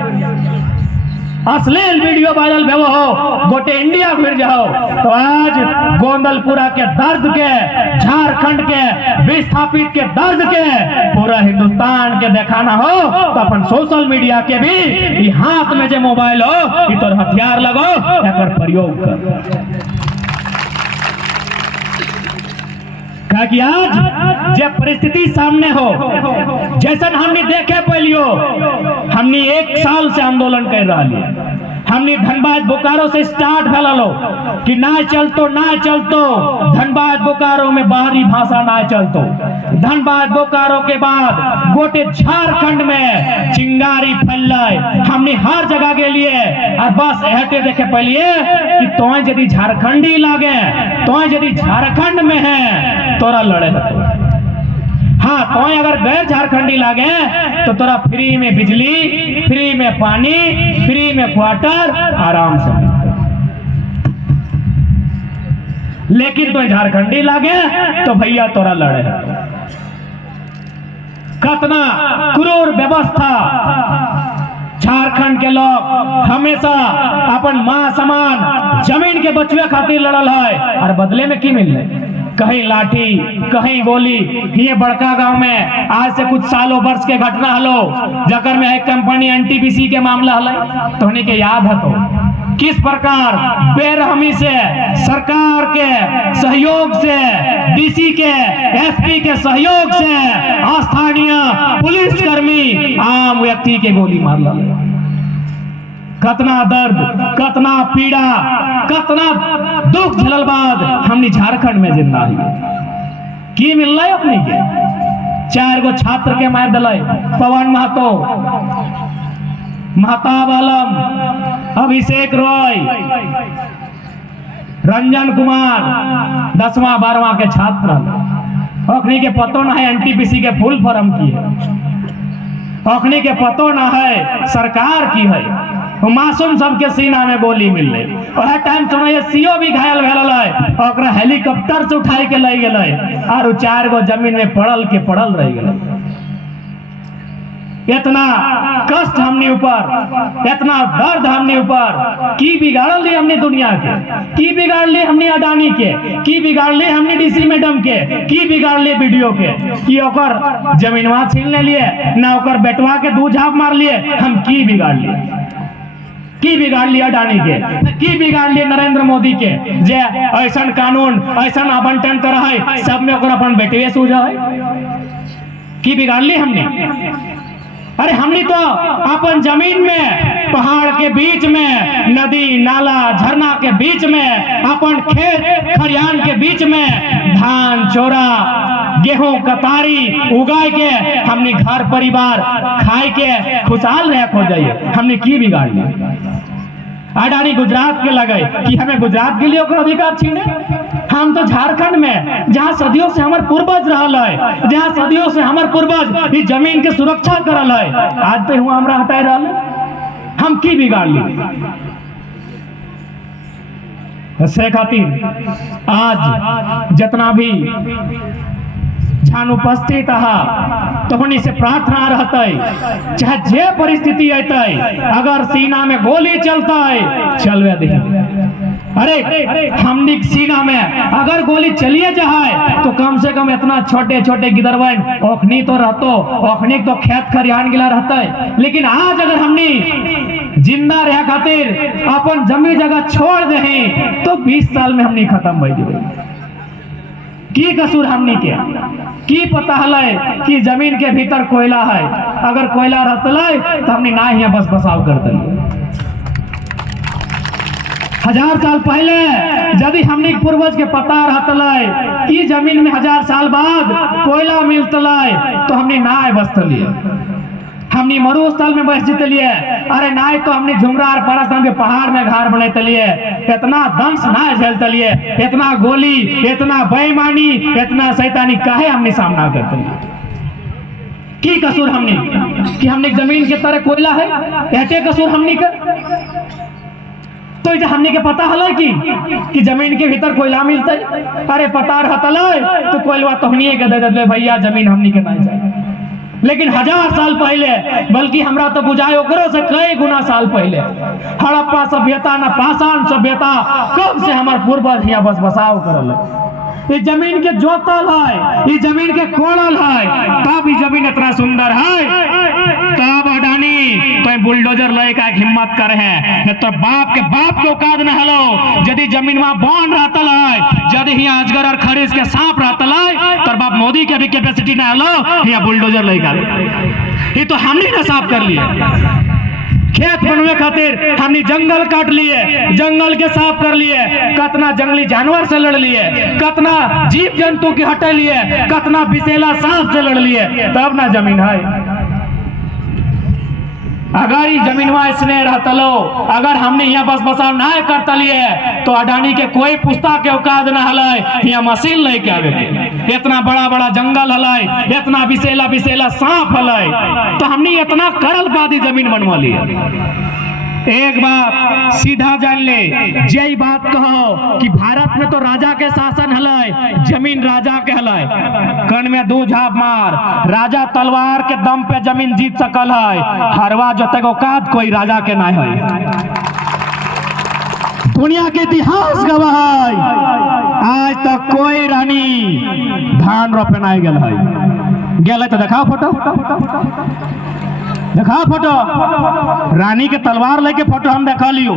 अश्लील वीडियो वायरल भे हो, गोटे इंडिया घुर जाओ। तो आज गोंदलपुरा के दर्द के, झारखंड के विस्थापित के दर्द के पूरा हिंदुस्तान के दिखाना हो, तो अपन सोशल मीडिया के भी हाथ में जो मोबाइल हो, तो हथियार लगो, एकर प्रयोग कर। कि आज जब परिस्थिति सामने हो, जैसा हमने देखे पहलियो, हमने 1 साल से आंदोलन कर रहा है। हमने धनबाद बोकारो से स्टार्ट भेलो कि ना चलतो धनबाद बोकारो में बाहरी भाषा ना चलतो। धनबाद बोकारो के बाद गोटे झारखंड में चिंगारी चिंगारी फैल हमने हर जगह के लिए और बस हटे देखे पहले कि तो यदि झारखंडी लागे तो यदि झारखंड में है तोरा लड़े हाँ तो अगर गैर झारखंडी लागे तो तोरा फ्री में बिजली, फ्री में पानी, फ्री में क्वार्टर आराम से। लेकिन तो झारखंडी लागे तो भैया तोरा लड़े। कितना क्रूर व्यवस्था। झारखंड के लोग हमेशा अपन मां समान जमीन के बचवे खातिर लड़ल है और बदले में की मिल रहे? कहीं लाठी, कहीं गोली। ये बड़का गांव में आज से कुछ सालों वर्ष के घटना हलो जकर में एक कंपनी एनटीपीसी के मामला हल तो उन्हीं के याद है तो किस प्रकार बेरहमी से सरकार के सहयोग से, डीसी के, एसपी के सहयोग से स्थानीय पुलिसकर्मी आम व्यक्ति के गोली मारल। कितना दर्द, कितना पीड़ा, कितना दुख झेलल बाद हमने झारखंड में जिंदा है की मिल रहा है अपनी के 4 गो छात्र के मार दिल। पवन महतो, महताब आलम, अभिषेक रॉय, रंजन कुमार 10वां 12वां के छात्र अखनी के पतो ना है एनटीपीसी के फुल फॉर्म की है, अखनी के पतो ना है सरकार की है। मासूम सबके सीना में गोली मिल रही वह टाइम सुना सीओ भी घायल भेल हेलीकॉप्टर से उठाई के ले गए और 4 गो जमीन में पड़ल रह गए। इतना कष्ट हमने ऊपर, इतना दर्द हमने ऊपर की बिगाड़ ली हमने दुनिया के, की बिगाड़ ली हमने अडानी के, की बिगाड़ ली हमने डीसी मैडम के, की बिगाड़ ली वीडियो के कि ओकर जमीनवा छीन ले लिए ना ओकर बेटवा के 2 झाप मार लिए। हम की बिगाड़ लिए? की बिगाड़ लिया अडानी के, की बिगाड़ लिए नरेंद्र मोदी के जे ऐसा कानून ऐसा आवंटन कर है सब में ओकर अपन बेटे सूझा है। की बिगाड़ ली हमने? अरे हमने तो अपन जमीन में, पहाड़ के बीच में, नदी नाला झरना के बीच में, अपन खेत खरियान के बीच में धान चोरा गेहूं कतारी उगाए के हमने घर परिवार खाए के खुशहाल रह हो जाइए। हमने की बिगाड़ लिया? अडानी गुजरात के लगे कि हमें गुजरात के लिए अधिकार छीने। हम तो झारखंड में जहाँ सदियों से हमारे पूर्वज रहा है, जहाँ सदियों से हमारे पूर्वज इस जमीन के सुरक्षा करल है, आज पे हुआ हमरा हटाए रहा। हम की बिगाड़ ली? से खातिर आज जितना भी जहां उपस्थित तो होनी से प्रार्थना रहते चाहे जे परिस्थिति अतै, अगर सीना में गोली चलता है चलवे दे। अरे हमनी सीना में अगर गोली चलिए जाए तो कम से कम इतना छोटे छोटे गिदरवन ओखनी तो रहतो, ओखनी तो खेत खरियान गिला रहता है। लेकिन आज अगर हमनी जिंदा रह खातिर अपन जमी जगह छोड़ दे तो 20 साल में हमनी खत्म हो जाए। की कसूर हमनी के? की पता है कि जमीन के भीतर कोयला है, अगर कोयला रहता तो हमने ना ही बस बसाव कर दिए। 1000 साल पहले यदि हमने पूर्वज के पता रहता कि जमीन में 1000 साल बाद कोयला मिलता तो हमने ना बसतलिए, हमने मरुस्थल में बस जीतलिए। अरे ना तो हमने झुमरार परस्थान के पहाड़ में घर बनतलिए, इतना दंश ना झेलतलिए, इतना गोली, इतना बेईमानी, इतना शैतानी काहे हमने सामना करते? की कसूर हमने कि हमने जमीन के तरह कोयला है? ऐसे कसूर हमने कर तो इधर हमने के पता हल कि जमीन के भीतर कोयला मिलता है? अरे पता रहता तो कोयलवा तो हमने के दे दे भैया जमीन हमने के ना जाए। लेकिन 1000 साल पहले, बल्कि हमरा तो बुझाए ओकरो से कई गुना साल पहले हड़प्पा सभ्यता न पाषाण सभ्यता कब से हमारे पूर्वज यहाँ बस बसाव करल। ये जमीन के जोतल है, ये जमीन के कोड़ल है, तब ये जमीन इतना सुंदर है। तब अडानी तो बुलडोजर ले का हिम्मत करे है तो बाप के औकात न हलो। यदि जमीन वहां बॉन्ड रहता है, यदि यहाँ अजगर और खरीज के सांप रहता है तो बाप मोदी के भी कैपेसिटी न हलो यहाँ बुलडोजर ले का। ये तो हमने ना साफ कर लिया। खेत बनवे खातिर हमने जंगल काट लिए, जंगल के साफ कर लिए, कितना जंगली जानवर से लड़ लिए, कितना जीव जंतु के हटे लिए, कितना विषैला सांप से लड़ लिए, तब ना जमीन है। अगर ये जमीनवा इसने रहतलो, अगर हमने यहाँ बस बसाव ना करता लिए तो अडानी के कोई पुस्ता के औकात न हलाई यहाँ मशीन लेके आवे के। इतना बड़ा बड़ा जंगल हलाई, इतना विशेला विशेला सांप हलाई, तो हमने इतना करल बादी जमीन बनवा लिया। एक बात सीधा जान ले, यही बात कहो कि भारत में तो राजा के शासन हलाई, जमीन राजा के हलाई। कण में दो झाप मार, राजा तलवार के दम पे जमीन जीत सकल है, हरवा जो तक औकात कोई राजा के ना है। दुनिया के इतिहास गवाह है, आज तक कोई रानी धान रोपे नहीं गेल है। गेल है तो देखा फोटो, देखा फोटो, रानी के तलवार लेके फोटो हम देखा लियो,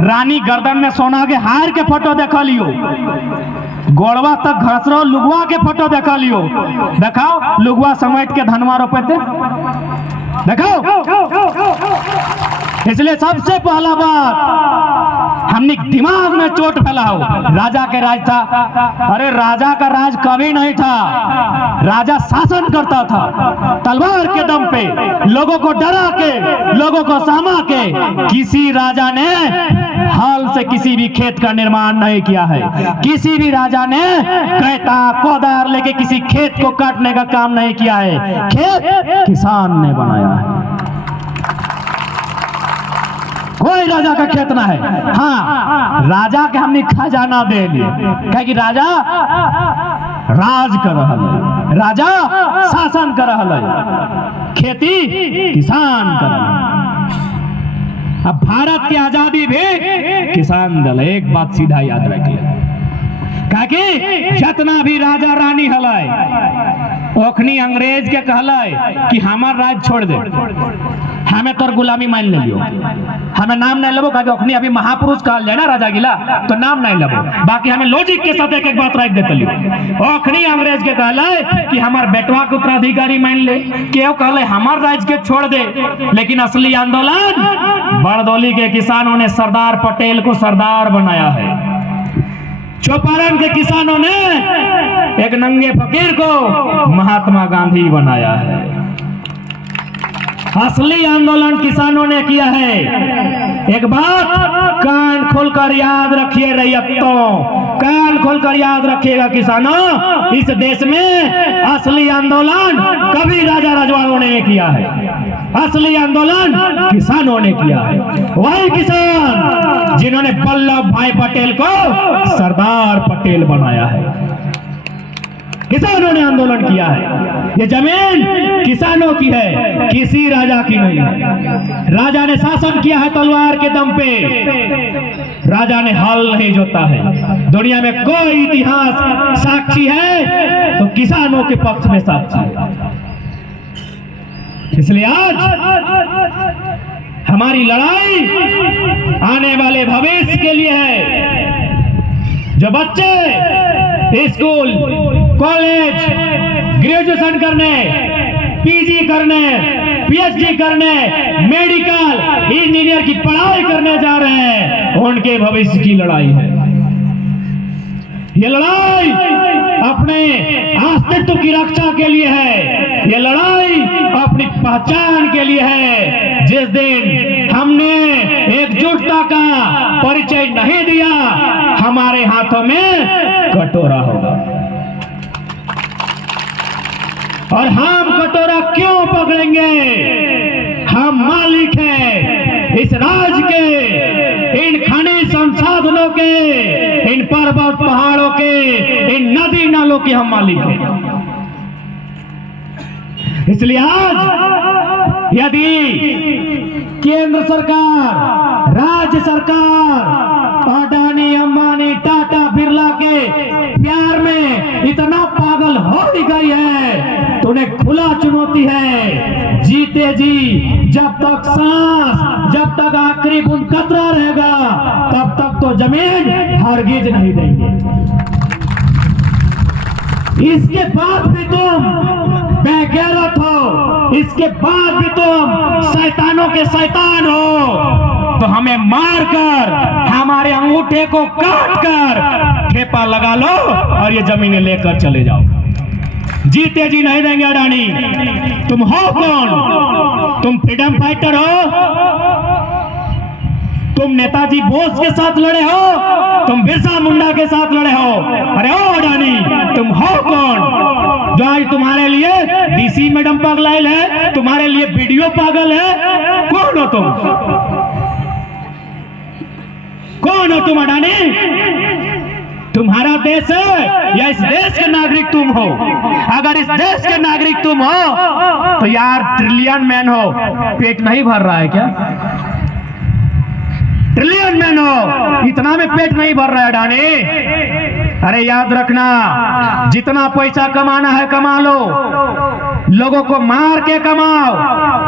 रानी गर्दन में सोना के हार के फोटो देखा लियो, गोड़वा तक घसरो लुगवा के फोटो देखा लियो। देखाओ लुगवा समेट के धनवा रोपते, देखाओ। इसलिए सबसे पहला बात, हमने दिमाग में चोट फैलाओ। राजा के राज था, अरे राजा का राज कभी नहीं था, राजा शासन करता था तलवार के दम पे, लोगों को डरा के, लोगों को सामा के। किसी राजा ने हल से किसी भी खेत का निर्माण नहीं किया है, किसी भी राजा ने कैता कोदार लेके किसी खेत को काटने का काम नहीं किया है, खेत किसान ने बनाया है। कोई राजा का खेत ना है। हाँ, राजा के हमने खजाना दे लिए, क्या कि राजा राज कर रहा है, राजा शासन कर रहा है, खेती किसान कर रहा है। अब भारत की आजादी भी किसान दल, एक बात सीधा याद रखिए, कि जितना भी राजा रानी हलाय ओखनी अंग्रेज के कहलाय कि हमार राज छोड़ दे, हमें तोर गुलामी मान ले लियो, हमें नाम नहीं लेबो, क्योंकि ओखनी अभी महापुरुष कहल जाए ना राजा गिला, तो नाम नहीं लेबो। बाकी हमें लॉजिक के साथ एक एक बात रख देते लियो। ओखनी अंग्रेज के कहलाय कि हमार बेटवा के उत्तराधिकारी मान ले, क्यों कहले हमार राज के छोड़ दे। लेकिन असली आंदोलन बड़दौली के किसानों ने सरदार पटेल को सरदार बनाया है, चौपारण के किसानों ने एक नंगे फकीर को महात्मा गांधी बनाया है। असली आंदोलन किसानों ने किया है। एक बात कान खोलकर याद रखिए रैयतों, कान खोलकर याद रखिएगा किसानों, इस देश में असली आंदोलन कभी राजा रजवाड़ों ने नहीं किया है, असली आंदोलन किसानों ने किया है। वही किसान जिन्होंने वल्लभ भाई पटेल को सरदार पटेल बनाया है, किसानों ने आंदोलन किया है। ये जमीन किसानों की है, किसी राजा की नहीं है। राजा ने शासन किया है तलवार के दम पे, राजा ने हल नहीं जोता है। दुनिया में कोई इतिहास साक्षी है तो किसानों के पक्ष में साक्षी है। इसलिए आज हमारी लड़ाई आने वाले भविष्य के लिए है। जो बच्चे स्कूल, कॉलेज, ग्रेजुएशन करने, पीजी करने, पीएचडी करने, मेडिकल, इंजीनियर की पढ़ाई करने जा रहे हैं, उनके भविष्य की लड़ाई है। ये लड़ाई अपने अस्तित्व की रक्षा के लिए है, ये लड़ाई अपनी पहचान के लिए है। जिस दिन हमने एकजुटता का परिचय नहीं दिया, हमारे हाथों में कटोरा होगा। और हम कटोरा क्यों पकड़ेंगे? हम मालिक हैं इस राज के, इन खनिज संसाधनों के, इन पर्वत पहाड़ों के, इन नदी नालों के हम मालिक हैं। इसलिए आज यदि केंद्र सरकार, राज्य सरकार अडानी, अंबानी, टाटा, बिरला के प्यार में इतना पागल हो गई है तो उन्हें खुला चुनौती है, जीते जी जब तक सांस, जब तक आखिरी बूंद कतरा रहेगा तब तक तो जमीन हरगिज नहीं देंगे। इसके बाद भी तुम बेगैरत हो, इसके बाद भी तुम शैतानों के शैतान हो, तो हमें मारकर, हमारे अंगूठे को काट कर ठेपा लगा लो और ये जमीनें लेकर चले जाओ। जीते जी नहीं देंगे अडानी। तुम हो कौन? तुम फ्रीडम फाइटर हो? तुम नेताजी बोस के साथ लड़े हो? तुम बिरसा मुंडा के साथ लड़े हो? अरे ओ अडानी, तुम हो कौन जो आज तुम्हारे लिए डीसी मैडम पागल है, तुम्हारे लिए वीडियो पागल है? कौन हो तुम? कौन हो तुम अडानी? तुम्हारा देश है या इस देश के नागरिक तुम हो? अगर इस देश के नागरिक तुम हो तो यार ट्रिलियन मैन हो, पेट नहीं भर रहा है क्या? ट्रिलियन मैन हो, इतना में पेट नहीं भर रहा है अडानी। अरे याद रखना, जितना पैसा कमाना है कमा लो, लोगों को मार के कमाओ,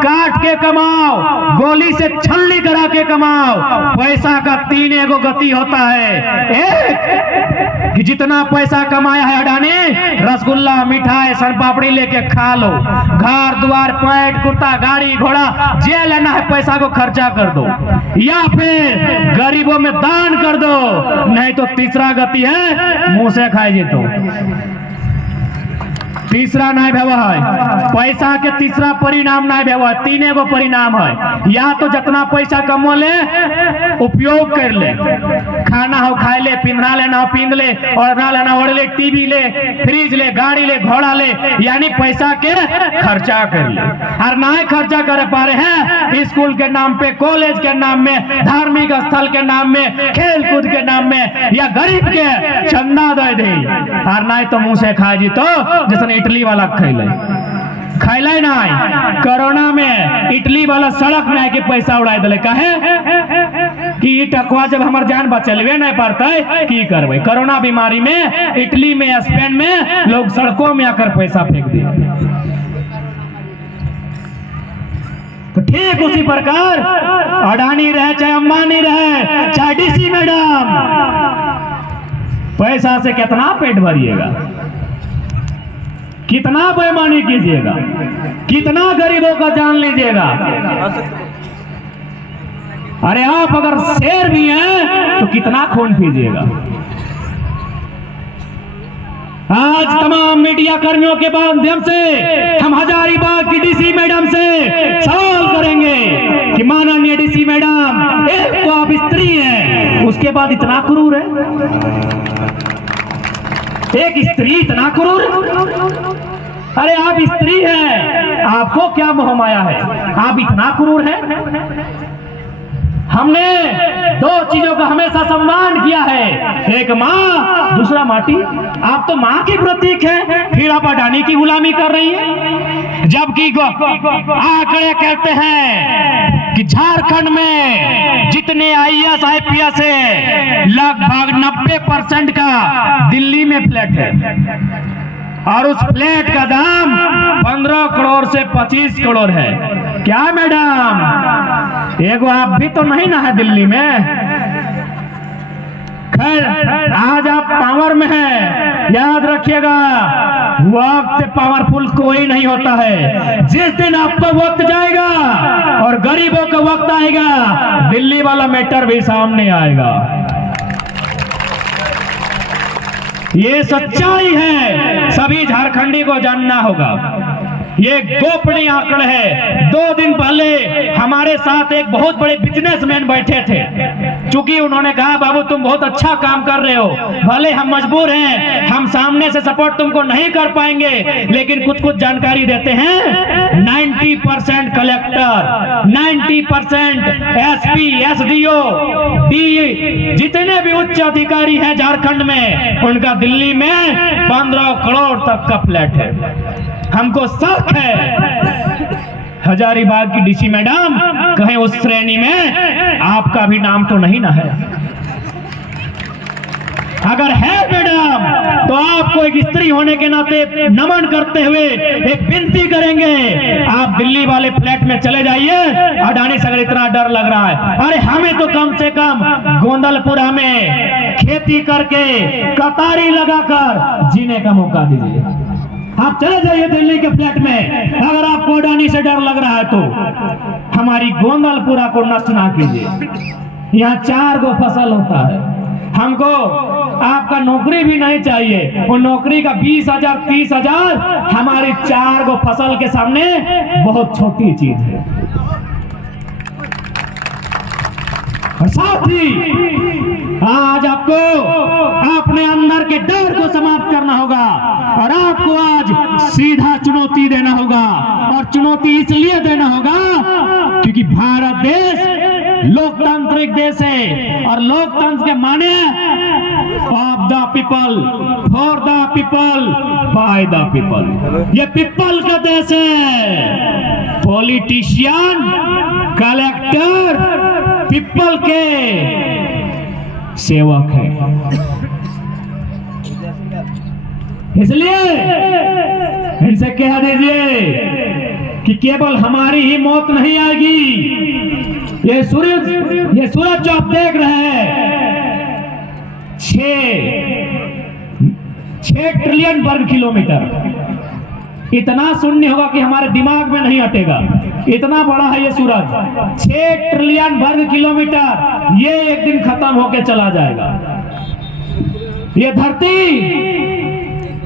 काट के कमाओ, गोली से छल्ली करा के कमाओ। पैसा का 3 एगो गति होता है। एक कि जितना पैसा कमाया है अडानी, रसगुल्ला, मिठाई, सन पापड़ी लेके खा लो, घर द्वार, पैंट कुर्ता, गाड़ी घोड़ा, जे लेना है पैसा को खर्चा कर दो, या फिर गरीबों में दान कर दो। नहीं तो तीसरा गति है मुंह से खाए जी। तो तीसरा नहीं भेवा है, पैसा के तीसरा परिणाम नहीं भेवा है। 3 एगो परिणाम है। या तो जितना पैसा कमो ले उपयोग कर ले, खाना हो खाए ले, पिंधना लेना हो पिंध ले, ओढ़ना लेना ओढ़ ले, टीवी ले, फ्रिज ले, गाड़ी ले, घोड़ा ले, यानी पैसा के खर्चा कर ले। और ना ही खर्चा कर पा रहे हैं स्कूल के नाम पे, कॉलेज के नाम में, धार्मिक स्थल के नाम में, खेल कूद के नाम में, या गरीब के चंदा दे दे। और ना ही तो मुंह से खाए जी। तो जिसने इटली वाला खैले नहीं, कोरोना में इटली वाला सड़क में आके पैसा उड़ा दिले। कहे कि टकवा जब हमार जान बचलवे नहीं पड़ते की करवे। कोरोना बीमारी में इटली में, स्पेन में लोग सड़कों में आकर पैसा फेंक दिए। तो ठीक उसी प्रकार अडानी रहे चाहे अंबानी रहे चाहे डीसी मैडम, पैसा से कितना पेट भरिएगा, कितना बेईमानी कीजिएगा, कितना गरीबों का जान लीजिएगा। अरे आप अगर शेर भी हैं तो कितना खून पीजिएगा। आज तमाम मीडिया कर्मियों के माध्यम से हम हजारीबाग की डीसी मैडम से सवाल करेंगे कि माननीय डीसी मैडम, एक तो आप स्त्री हैं, उसके बाद इतना क्रूर है। एक स्त्री इतना क्रूर? अरे आप स्त्री हैं, आपको क्या मोह माया है, आप इतना क्रूर हैं? हमने 2 चीजों का हमेशा सम्मान किया है, एक माँ, दूसरा माटी। आप तो माँ की प्रतीक है, फिर आप अडानी की गुलामी कर रही हैं। जबकि आंकड़े कहते हैं कि झारखंड में जितने IAS IPS है, लगभग 90% का दिल्ली में फ्लैट है, और उस फ्लैट का दाम 15 करोड़ से 25 करोड़ है। क्या मैडम, एगो आप भी तो नहीं ना है दिल्ली में? खैर, आज आप पावर में हैं, याद रखिएगा, वक्त से पावरफुल कोई नहीं होता है। जिस दिन आपको वक्त जाएगा और गरीबों का वक्त आएगा, दिल्ली वाला मैटर भी सामने आएगा। ये सच्चाई है, सभी झारखंडी को जानना होगा। ये गोपनीय आंकड़े है। 2 दिन पहले हमारे साथ एक बहुत बड़े बिजनेसमैन बैठे थे। चूंकि उन्होंने कहा, बाबू तुम बहुत अच्छा काम कर रहे हो, भले हम मजबूर हैं, हम सामने से सपोर्ट तुमको नहीं कर पाएंगे, लेकिन कुछ जानकारी देते हैं। 90% कलेक्टर, 90% SP, SDO, DE, जितने भी उच्च अधिकारी हैं झारखंड में, उनका दिल्ली में 15 करोड़ तक का फ्लैट है। हमको शक है हजारीबाग की डीसी मैडम कहीं उस श्रेणी में आपका भी नाम तो नहीं ना है। अगर है मैडम, तो आपको एक स्त्री होने के नाते नमन करते हुए एक विनती करेंगे, आप दिल्ली वाले फ्लैट में चले जाइए। अडानी से अगर इतना डर लग रहा है, अरे हमें तो कम से कम गोंदलपुरा में खेती करके कतारी लगाकर जीने का मौका दीजिए। आप चले जाइए दिल्ली के फ्लैट में। अगर आपको अडानी से डर लग रहा है तो हमारी गोंदलपुरा को नष्ट ना कीजिए। यहाँ 4 गो फसल होता है। हमको आपका नौकरी भी नहीं चाहिए। वो नौकरी का 20,000 30,000 हमारी 4 गो फसल के सामने बहुत छोटी चीज है। और साथ ही आज आपको अपने अंदर के डर को समाप्त करना होगा और आपको आज सीधा चुनौती देना होगा। और चुनौती इसलिए देना होगा क्योंकि भारत देश लोकतांत्रिक देश है और लोकतंत्र के माने of the people, for the people, by the people. ये पीपल का देश है। पॉलिटिशियन, कलेक्टर पीपल के सेवक है। इसलिए इनसे कह दीजिए कि केवल हमारी ही मौत नहीं आएगी। ये सूरज जो आप देख रहे हैं 6 ट्रिलियन वर्ग किलोमीटर, इतना शून्य होगा कि हमारे दिमाग में नहीं हटेगा। इतना बड़ा है ये सूरज, 6 ट्रिलियन वर्ग किलोमीटर। ये एक दिन खत्म होके चला जाएगा। ये धरती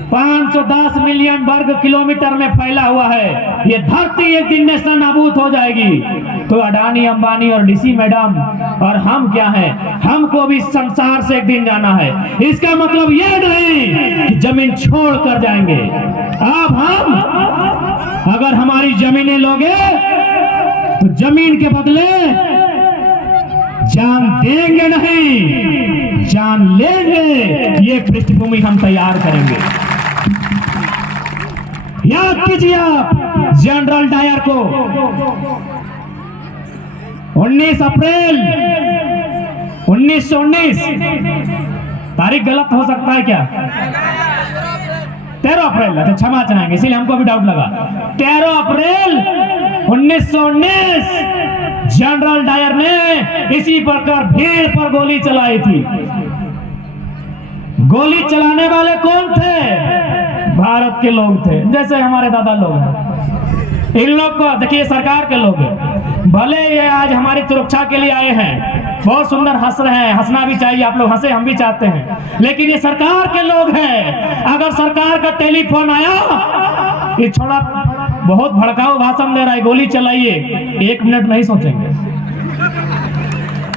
510 मिलियन वर्ग किलोमीटर में फैला हुआ है। ये धरती एक दिन नेस्ता नाबूद हो जाएगी। तो अडानी, अंबानी और डीसी मैडम और हम क्या हैं? हमको भी संसार से एक दिन जाना है। इसका मतलब ये नहीं कि जमीन छोड़ कर जाएंगे। अब हम अगर हमारी जमीनें लोगे तो जमीन के बदले जान देंगे नहीं, जान लेंगे। ये पृष्ठभूमि हम तैयार करेंगे। याद कीजिए आप जनरल डायर को 19 अप्रैल 1919, तारीख गलत हो सकता है क्या? 13 अप्रैल, अच्छा क्षमा चाहेंगे, इसीलिए हमको भी डाउट लगा। 13 अप्रैल 1919 जनरल डायर ने इसी प्रकार भीड़ पर गोली चलाई थी। गोली चलाने वाले कौन थे? भारत के लोग थे, जैसे हमारे दादा लोग हैं। इन लोग को देखिए, सरकार के लोग हैं। भले ये आज हमारी सुरक्षा के लिए आए हैं, बहुत सुंदर हंस रहे हैं, हंसना भी चाहिए, आप लोग हंसे, हम भी चाहते हैं, लेकिन ये सरकार के लोग हैं। अगर सरकार का टेलीफोन आया, ये छोड़ा बहुत भड़काऊ भाषण दे रहा है, गोली चलाइए, 1 मिनट नहीं सोचेंगे।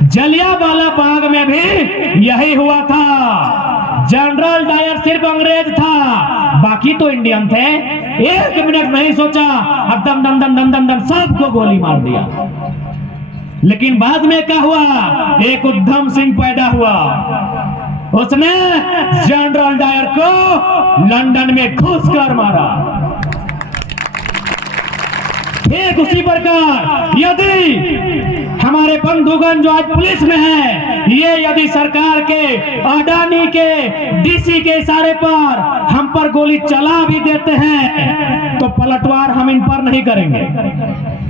जलियांवाला बाग में भी यही हुआ था। जनरल डायर सिर्फ अंग्रेज था, बाकी तो इंडियन थे। 1 मिनट नहीं सोचा, एकदम दम दम दम दम दम सबको गोली मार दिया। लेकिन बाद में क्या हुआ? एक उधम सिंह पैदा हुआ। उसने जनरल डायर को लंदन में घुसकर मारा। एक उसी प्रकार यदि हमारे बंधुगण जो आज पुलिस में हैं, ये यदि सरकार के, अडानी के, डीसी के इशारे पर हम पर गोली चला भी देते हैं तो पलटवार हम इन पर नहीं करेंगे,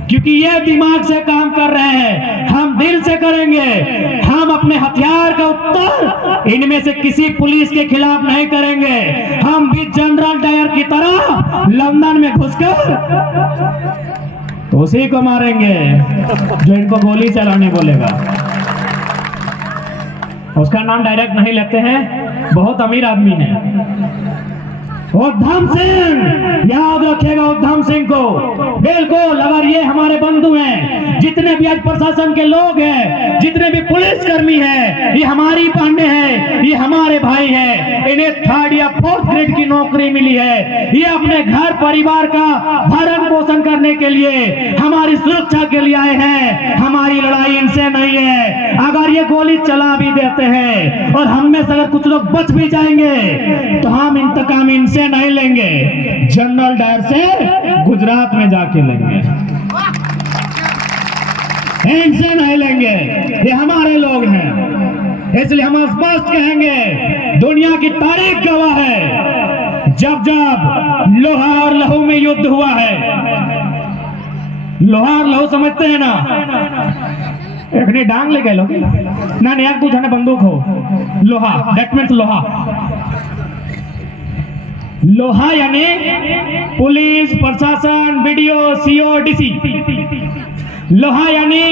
क्योंकि ये दिमाग से काम कर रहे हैं। हम दिल से करेंगे। हम अपने हथियार का उत्तर इनमें से किसी पुलिस के खिलाफ नहीं करेंगे। हम भी जनरल डायर की तरह लंदन में घुसकर तो उसी को मारेंगे जो इनको गोली चलाने बोलेगा। उसका नाम डायरेक्ट नहीं लेते हैं, बहुत अमीर आदमी है, उधम सिंह। याद रखिएगा उधम सिंह को। बिल्कुल, अगर ये हमारे बंधु हैं, जितने भी आज प्रशासन के लोग हैं, जितने भी पुलिसकर्मी हैं, ये हमारी पांडे हैं, ये हमारे भाई हैं। इन्हें 3rd या 4th ग्रेड की नौकरी मिली है। ये अपने घर परिवार का भरण पोषण करने के लिए, हमारी सुरक्षा के लिए आए हैं। हमारी लड़ाई इनसे नहीं है। अगर ये गोली चला भी देते हैं और हम में से अगर कुछ लोग बच भी जाएंगे तो हम इंतकाम इनसे नहीं लेंगे, जनरल डायर से गुजरात में जाके लेंगे। इनसे नहीं लेंगे, ये हमारे लोग हैं। इसलिए हम स्पष्ट कहेंगे, दुनिया की तारीख गवाह है, जब जब लोहा और लहू में युद्ध हुआ है। लोहा और लहू समझते हैं ना? एक डांग ले गए लोग ना, एक दूसरे बंदूक हो। लोहा दैट मीन्स लोहा। लोहा यानी पुलिस, प्रशासन, बीडीओ, सीओ, डीसी। लोहा यानी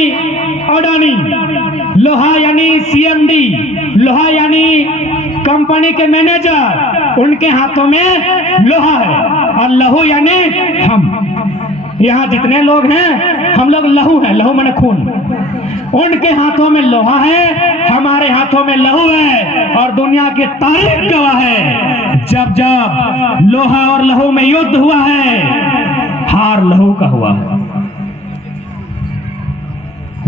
अडानी, लोहा यानी सीएमडी, लोहा यानी कंपनी के मैनेजर, उनके हाथों में लोहा है, और लहू यानी हम। यहाँ जितने लोग हैं हम लोग लहू हैं, लहू माने खून। उनके हाथों में लोहा है, हमारे हाथों में लहू है, और दुनिया की तारीख गवाह है जब जब लोहा और लहू में युद्ध हुआ है, हार लहू का हुआ है,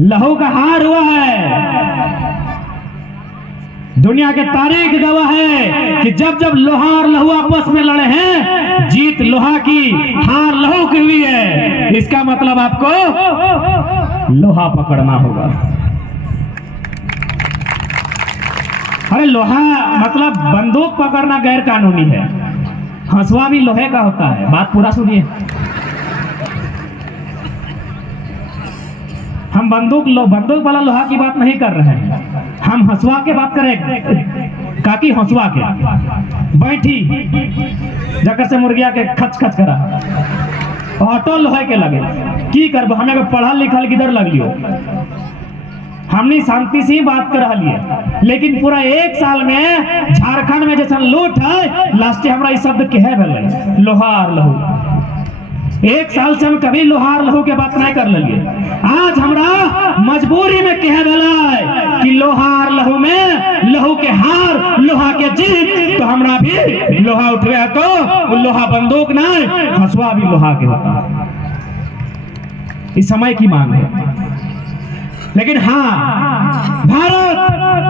लहू का हार हुआ है। दुनिया के तारीख गवाह है कि जब जब लोहा और लहू आपस में लड़े हैं, जीत लोहा की, हार लहू की हुई है। इसका मतलब आपको लोहा पकड़ना होगा। अरे लोहा मतलब बंदूक पकड़ना गैर कानूनी है, हंसुआ भी लोहे का होता है। बात पूरा सुनिए। हम बंदूक वाला लोहा की बात नहीं कर रहे हैं, हम हंसुआ के बात करें। काकी हंसुआ के बैठी जकर से मुर्गिया के खच खच करा, ऑटो लोहे के लगे की करब। हमें पढ़ल लिखल किधर लगियो, हमने शांति से ही बात कर रही है। लेकिन पूरा एक साल में झारखंड में जैसा लूट है, लास्ट हमारा इस शब्द कहे भेल लोहा और लहू। एक साल से हम कभी लोहा और लहू के बात नहीं कर लिए। आज हमरा मजबूरी में कहे भेल कि लोहा और लहू में लहू के हार, लोहा के जीत, तो हमरा भी लोहा उठवे है, तो लोहा बंदूक नहीं, हंसुआ भी लोहा के होता है। इस समय की मांग है। लेकिन हाँ, भारत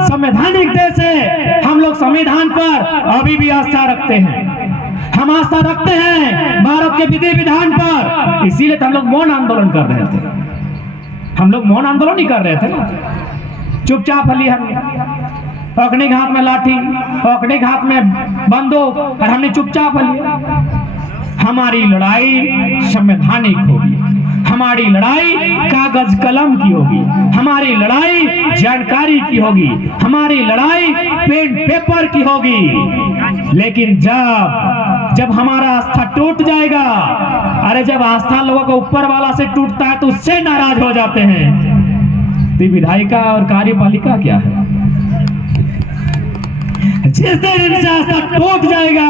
संवैधानिक देश है, हम लोग संविधान पर अभी भी आस्था रखते हैं। हम आस्था रखते हैं भारत के विधि विधान पर, इसीलिए तो हम लोग मौन आंदोलन कर रहे थे। हम लोग मौन आंदोलन ही कर रहे थे ना, चुपचाप हली हमने, अपने हाथ में लाठी, अपने हाथ में बंदूक, और हमने चुपचाप हली। हमारी लड़ाई संवैधानिक होगी, हमारी लड़ाई कागज कलम की होगी, हमारी लड़ाई जानकारी की होगी, हमारी लड़ाई पेन पेपर की होगी। लेकिन जब हमारा आस्था टूट जाएगा, अरे जब आस्था लोगों को ऊपर वाला से टूटता है तो उससे नाराज हो जाते हैं। तो विधायिका और कार्यपालिका क्या है? जिस दिन इनसे आस्था टूट जाएगा,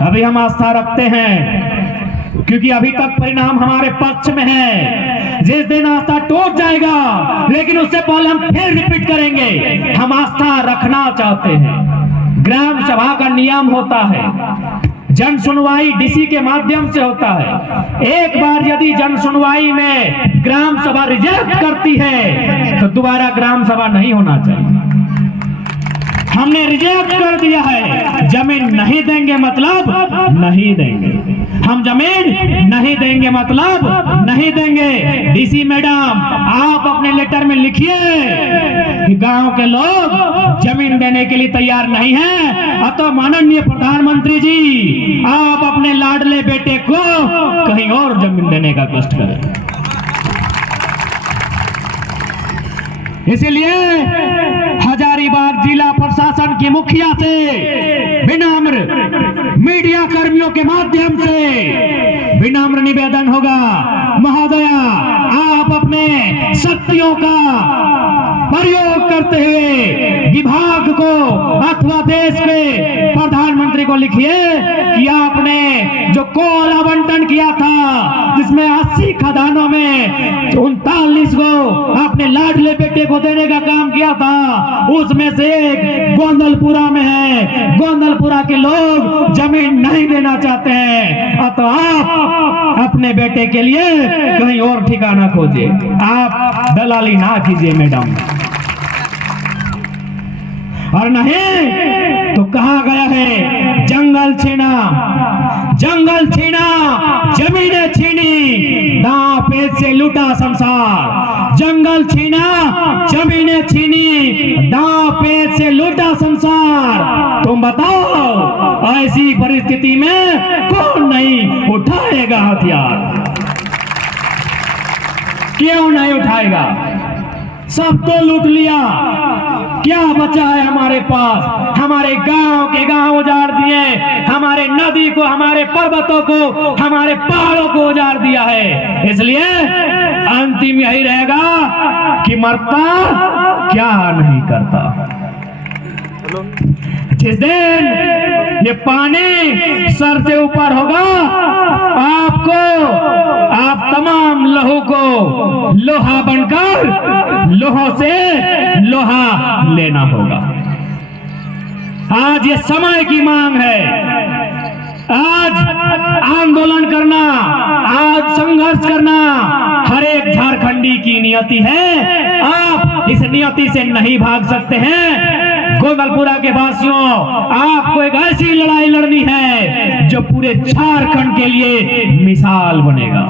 अभी हम आस्था रखते हैं क्योंकि अभी तक परिणाम हमारे पक्ष में है। जिस दिन आस्था टूट जाएगा, लेकिन उससे पहले हम फिर रिपीट करेंगे, हम आस्था रखना चाहते हैं। ग्राम सभा का नियम होता है, जन सुनवाई डीसी के माध्यम से होता है। एक बार यदि जन सुनवाई में ग्राम सभा रिजेक्ट करती है तो दोबारा ग्राम सभा नहीं होना चाहिए। हमने रिजेक्ट कर दिया है, जमीन नहीं देंगे मतलब नहीं देंगे, हम जमीन नहीं देंगे मतलब नहीं देंगे। डीसी मैडम, आप अपने लेटर में लिखिए कि गांव के लोग जमीन देने के लिए तैयार नहीं हैं, अतः माननीय प्रधानमंत्री जी आप अपने लाडले बेटे को कहीं और जमीन देने का कष्ट करें। इसीलिए हजारीबाग जिला प्रशासन की मुखिया से विनम्र मीडिया कर्मियों के माध्यम से विनम्र निवेदन होगा, महोदया आप अपने शक्तियों का प्रयोग करते हुए विभाग को अथवा देश के प्रधानमंत्री को लिखिए कि आपने जो कोल आवंटन किया था, जिसमें 80 खदानों में 39 को आपने लाडले बेटे को देने का काम किया था, उसमें से एक गोंदलपुरा में है। गोंदलपुरा के लोग जमीन नहीं देना चाहते हैं, तो आप अपने बेटे के लिए कहीं और ठिकाना खोजिए, आप दलाली ना कीजिए मैडम। और नहीं तो कहा गया है जंगल छीना, जंगल छीना, जमीनें छीनी, दांव पेच से लूटा संसार। जंगल छीना, जमीनें छीनी, दांव पेच से लूटा संसार। तुम बताओ ऐसी परिस्थिति में कौन नहीं उठाएगा हथियार? क्यों नहीं उठाएगा? सब तो लूट लिया, क्या बचा है हमारे पास? हमारे गांव के गांव उजाड़ दिए, हमारे नदी को, हमारे पर्वतों को, हमारे पहाड़ों को उजाड़ दिया है। इसलिए अंतिम यही रहेगा कि मरता क्या नहीं करता। जिस दिन ये पानी सर से ऊपर होगा, आपको, आप तमाम लहू को लोहा बनकर लोहों से लोहा लेना होगा। आज ये समय की मांग है। आज आंदोलन करना, आज संघर्ष करना हर एक झारखंडी की नियति है। आप इस नियति से नहीं भाग सकते हैं। गोंदलपुरा के वासियों, आपको एक ऐसी लड़ाई लड़नी है जो पूरे झारखंड के लिए मिसाल बनेगा।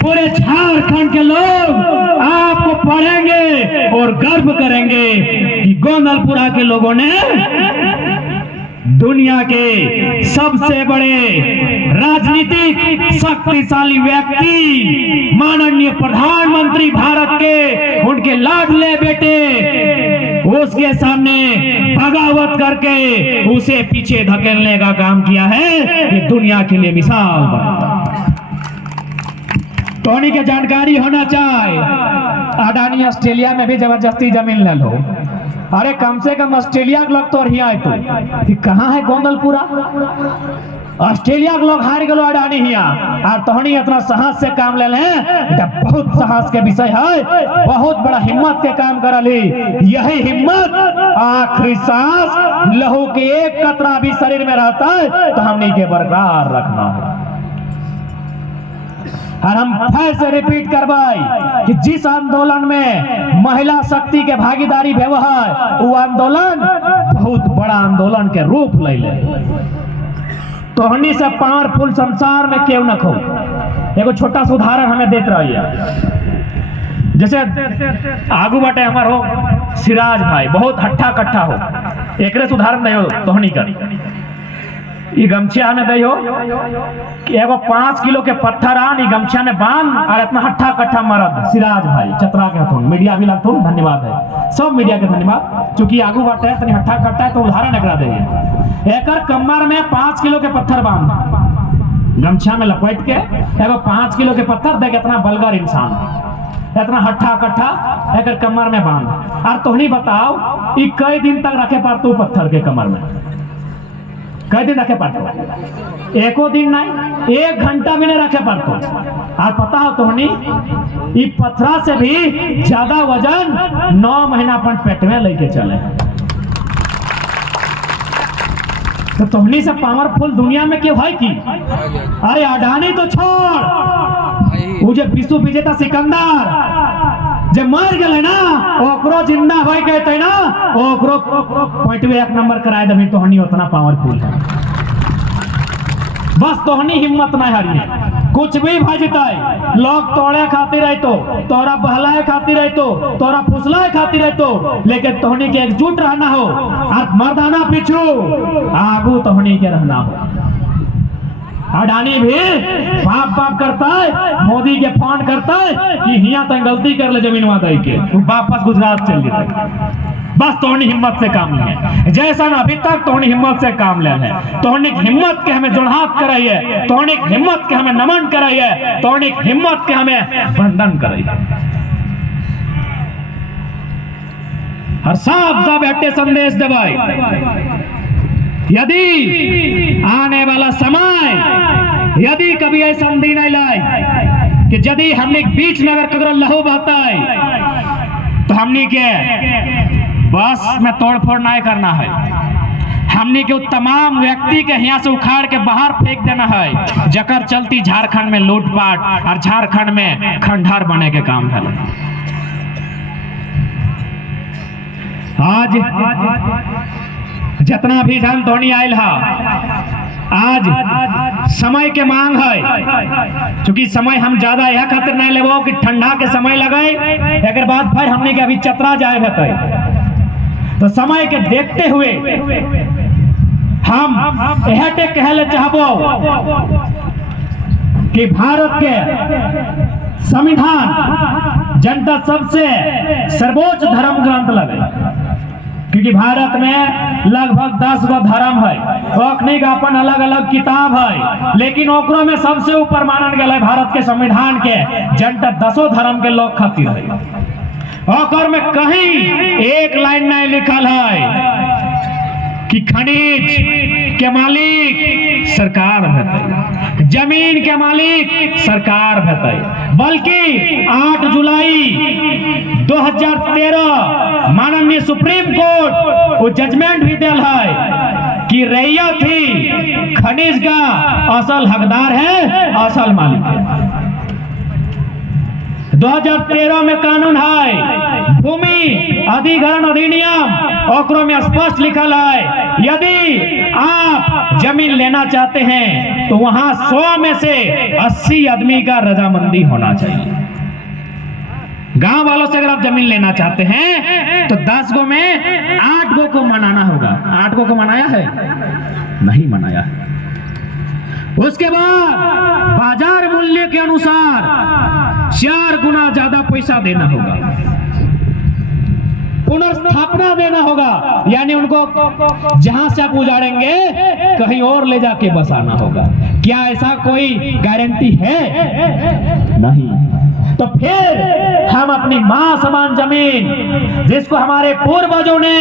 पूरे झारखंड के लोग आपको पढ़ेंगे और गर्व करेंगे कि गोंदलपुरा के लोगों ने दुनिया के सबसे बड़े राजनीतिक शक्तिशाली व्यक्ति, माननीय प्रधानमंत्री भारत के, उनके लाडले बेटे, उसके सामने बगावत करके उसे पीछे धकेलने का काम किया है। ये दुनिया के लिए मिसाल बनता। टोनी के जानकारी होना चाहिए। अडानी ऑस्ट्रेलिया में भी जबरदस्ती जमीन ले लो। अरे कम से कम ऑस्ट्रेलिया के लोग तो हिया है, तो कहाँ है गोंदलपुरा? ऑस्ट्रेलिया के लोग हार गए अडानी हिया, और तोहनी इतना साहस से काम ले लें। बहुत साहस के विषय है, बहुत बड़ा हिम्मत के काम करली। यही हिम्मत आखिरी सांस लहू के एक कतरा भी शरीर में रहता है तो हमने के बरकरार रखना है। और हम फिर से रिपीट करवाई कि जिस आंदोलन में महिला शक्ति के भागीदारी भेव है, वो आंदोलन बहुत बड़ा आंदोलन के रूप ले ले। तोहनी से पावरफुल संसार में क्यों न खो। एगो छोटा सा उदाहरण हमें देते रहिए। जैसे आगू बाटे हमार हो सिराज भाई, बहुत हट्ठा कट्ठा हो, एक उदाहरण नहीं हो तोहनी कर। ये गमछिया में दई हो कि एगो 5 किलो के पत्थर आन गमछिया में बांध, और इतना हट्ठा कट्ठा मरद सिराज भाई चतरा के हथुन, मीडिया भी लगथुन, धन्यवाद है सब मीडिया के धन्यवाद। चूंकि आगू बाटे तनी हट्ठा कट्ठा है तो उदाहरण एकरा दे। एकर कमर में 5 किलो के पत्थर बांध, गमछिया में लपेट के एगो 5 किलो के पत्थर देख, इतना बलगर इंसान, इतना हट्ठा कट्ठा एकर कमर में बांध। और तोहनी बताओ ई कई दिन तक रखे पारतू पत्थर के कमर में? कई दिन रखे पड़तो? एको दिन नहीं, 1 घंटा भी नहीं रखे पड़तो। और पता हो तोहनी ये पत्थरा से भी ज्यादा वजन 9 महीना अपन पेट में लेके चले। तो तोहनी से पावरफुल दुनिया में क्यों है की? अरे अडानी तो छोड़, वो जो विश्व विजेता सिकंदर जब मर गए ना, ओकरो जिंदा भाई कहते ना, ओकरो पॉइंटवे 1 नंबर कराए दबी। तोहनी उतना पावरफुल है, बस तोहनी हिम्मत नहीं हारी। कुछ भी भजते लोग तोड़े खातिर रहे तो, तोरा बहलाए खातिर रहे तो, तोरा फुसलाए खातिर रहे तो, लेकिन तोहनी के एकजुट रहना हो और मर्दाना पीछू आगू तोहनी के रहना हो। अडानी भी बाप बाप करता है, मोदी के फोन करता है कि हिया तक गलती कर ले जमीन दे के, तू वापस गुजरात चल जाता। बस तोहनी हिम्मत से काम ले, जैसा ना अभी तक तोहनी हिम्मत से काम ले है। तोहनी हिम्मत के हमें जोड़हात कराइए, तोहनी हिम्मत के हमें नमन कराइए, तोहनी हिम्मत के हमें वंदन कराइए। और सब हट्टे संदेश देवाई। यदि आने वाला समय, यदि कभी ऐसा दिन नहीं लाए कि यदि हमने बीच में अगर कगरो लहू बहता है तो हमने के बस में तोड़फोड़ नहीं करना है। हमने के तमाम व्यक्ति के यहाँ से उखाड़ के बाहर फेंक देना है, जकर चलती झारखंड में लूटपाट और झारखंड में खंडहर बने के काम है। आज जितना भी जन धोनी आयल है, आज समय के मांग है। क्योंकि समय हम ज्यादा यह खातिर नहीं लेबो कि ठंडा के समय लगे, एक बाद फिर हमने के अभी चतरा जाए होते, तो समय के देखते हुए हम यह कहले चाहबो कि भारत के संविधान जनता सबसे सर्वोच्च धर्म ग्रंथ लगे। क्योंकि भारत में लगभग 10 गो धर्म है, ओखनी का अपन अलग अलग किताब है, लेकिन ओकरो में सबसे ऊपर मानल गया है भारत के संविधान के जनता 10 धर्म के लोग खातिर है। और में कहीं एक लाइन नहीं लिखल है कि खनिज के मालिक सरकार भेटे, जमीन के मालिक सरकार भेटे, बल्कि 8 जुलाई 2013 माननीय सुप्रीम कोर्ट वो जजमेंट भी दिल है कि रैयत ही खनिज का असल हकदार है, असल मालिक है। 2013 में कानून है भूमि अधिग्रहण अधिनियम, ओकरो में स्पष्ट लिखल है यदि आप जमीन लेना चाहते हैं तो वहां 100 में से 80 आदमी का रजामंदी होना चाहिए। गांव वालों से अगर आप जमीन लेना चाहते हैं तो 10 गो में 8 गो को मनाना होगा। 8 गो को मनाया है? नहीं मनाया है। उसके बाद बाजार मूल्य के अनुसार 4 गुना ज्यादा पैसा देना होगा, पुनर्स्थापना देना होगा, यानी उनको जहां से आप उजाड़ेंगे कहीं और ले जाके बसाना होगा। क्या ऐसा कोई गारंटी है? नहीं। तो फिर हम अपनी मां समान जमीन जिसको हमारे पूर्वजों ने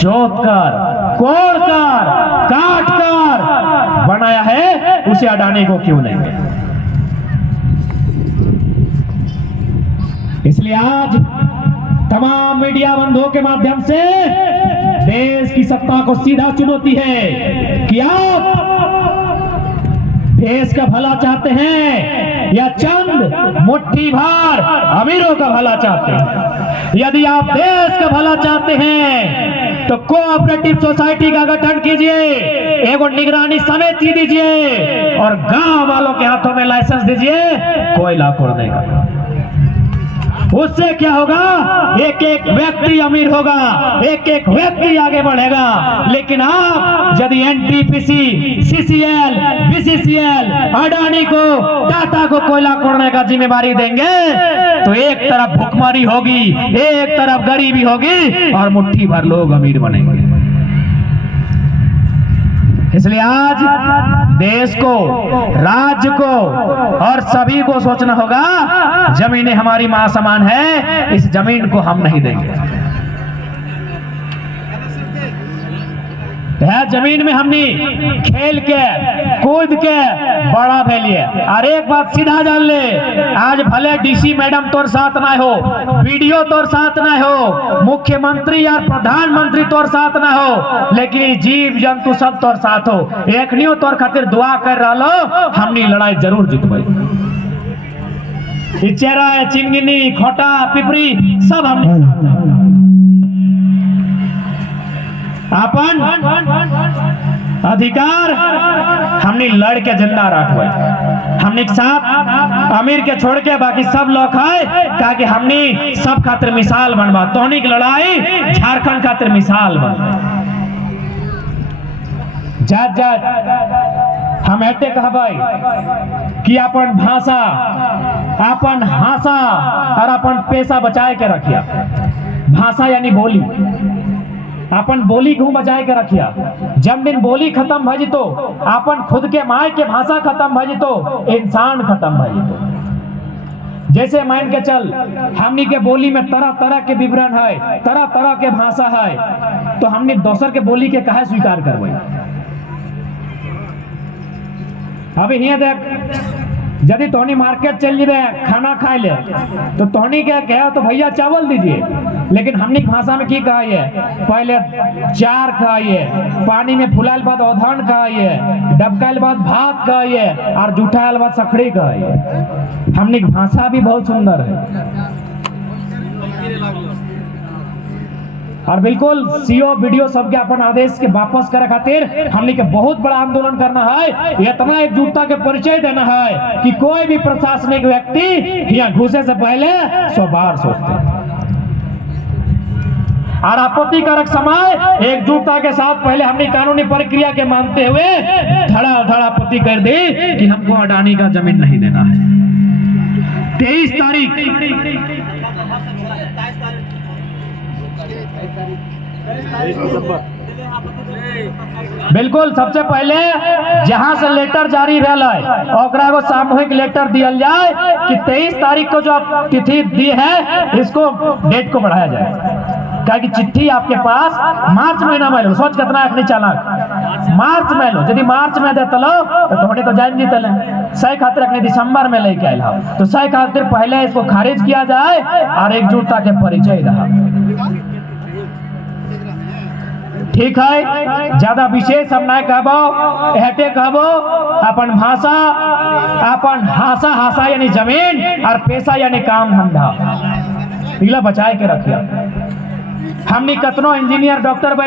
जोत कर, कोड़ कर, काट कर बनाया है, उसे अडानी को क्यों लेंगे? इसलिए आज तमाम मीडिया बंधुओं के माध्यम से देश की सत्ता को सीधा चुनौती है कि आप देश का भला चाहते हैं या चंद मुट्ठी भर अमीरों का भला चाहते हैं? यदि आप देश का भला चाहते हैं तो कोऑपरेटिव सोसाइटी का गठन कीजिए, एगो निगरानी समिति दीजिए और गांव वालों के हाथों में लाइसेंस दीजिए कोयला खोदने का। उससे क्या होगा? एक एक व्यक्ति अमीर होगा, एक एक व्यक्ति आगे बढ़ेगा। लेकिन आप यदि एनटीपीसी, सीसीएल, बीसीसीएल, अडानी को, टाटा को कोयला खोदने का जिम्मेदारी देंगे तो एक तरफ भुखमरी होगी, एक तरफ गरीबी होगी और मुट्ठी भर लोग अमीर बनेंगे। इसलिए आज देश को, राज्य को और सभी को सोचना होगा, जमीनें हमारी मां समान है, इस जमीन को हम नहीं देंगे। जमीन में हमने खेल के, कूद के बड़ा भैलिए। और एक बात सीधा जान ले, आज भले डीसी मैडम तोर साथ ना हो, वीडियो तोर साथ ना हो, मुख्यमंत्री या प्रधानमंत्री तोर साथ ना हो, लेकिन जीव जंतु सब तोर साथ हो। एकनियो तोर खातिर दुआ कर रहा, हमनी लड़ाई जरूर जीतबे। चेहरा, चिंगनी, खोटा, पिपरी सब हमने अपन अधिकार हमने लड़ के जिंदा रखबे। हमने के साथ अमीर के छोड़ के बाकी सब लोग है, ताकि हमने सब खातिर मिसाल बनवा। तोहनी की लड़ाई झारखंड खातिर मिसाल बन। जात जात हम ऐसे कहबै कि अपन भाषा, अपन हासा और अपन पेशा बचाए के रखिया। भाषा यानी बोली, अपन बोली को बचाए के रखिया। जब दिन बोली खत्म भजी तो अपन खुद के माय के भाषा खत्म भजी तो इंसान खत्म भजी तो। जैसे मान के चल, हमनी के बोली में तरह तरह के विवरण है, तरह तरह के भाषा है, तो हमने दोसर के बोली के काहे स्वीकार करबै? अभी हिया देख, यदि तोहनी मार्केट चल जीवे खाना खाए ले तो तोहनी क्या कहे तो भैया चावल दीजिए, लेकिन हमनी भाषा में की कहिए? पहले चार खाइए, पानी में फुलाल बाद औधन खाइए, डबकाल बाद भात खाइए और जूठाल बाद सखड़ी खाइए। हमनी भाषा भी बहुत सुंदर है। और बिल्कुल सीओ वीडियो सबके अपन आदेश के वापस करे खातिर हमने के बहुत बड़ा आंदोलन करना है। इतना एकजुटता के परिचय देना है कि कोई भी प्रशासनिक व्यक्ति यहाँ घुसे से पहले 100 बार सोचते। और आपत्तिकारक समय एकजुटता के साथ पहले हमने कानूनी प्रक्रिया के मानते हुए धड़ा आपत्ति कर दी कि हमको अडानी का जमीन नहीं देना है। 23 तारीख बिल्कुल सबसे पहले जहां से लेटर जारी भेल है ओकरा को सामूहिक लेटर दियल जाए कि 23 तारीख को जो आप तिथि दी है इसको डेट को बढ़ाया जाए। क्या कि चिट्ठी आपके पास मार्च महीना में लो, सोच कितना नहीं चालाक, मार्च में लो, यदि मार्च में देते लो तो थोड़े तो जान जीते ले सही खातिर अपने दिसंबर में लेके आए हो, तो सही खातिर पहले इसको खारिज किया जाए और एकजुटता के परिचय रहा। ठीक है, ज्यादा विशेष हम नहीं कहबो, एहटे कहबो अपन भाषा, अपन हासा यानी जमीन और पेशा यानी काम धंधा इला बचाए के रखिया। हमनी कतनो इंजीनियर डॉक्टर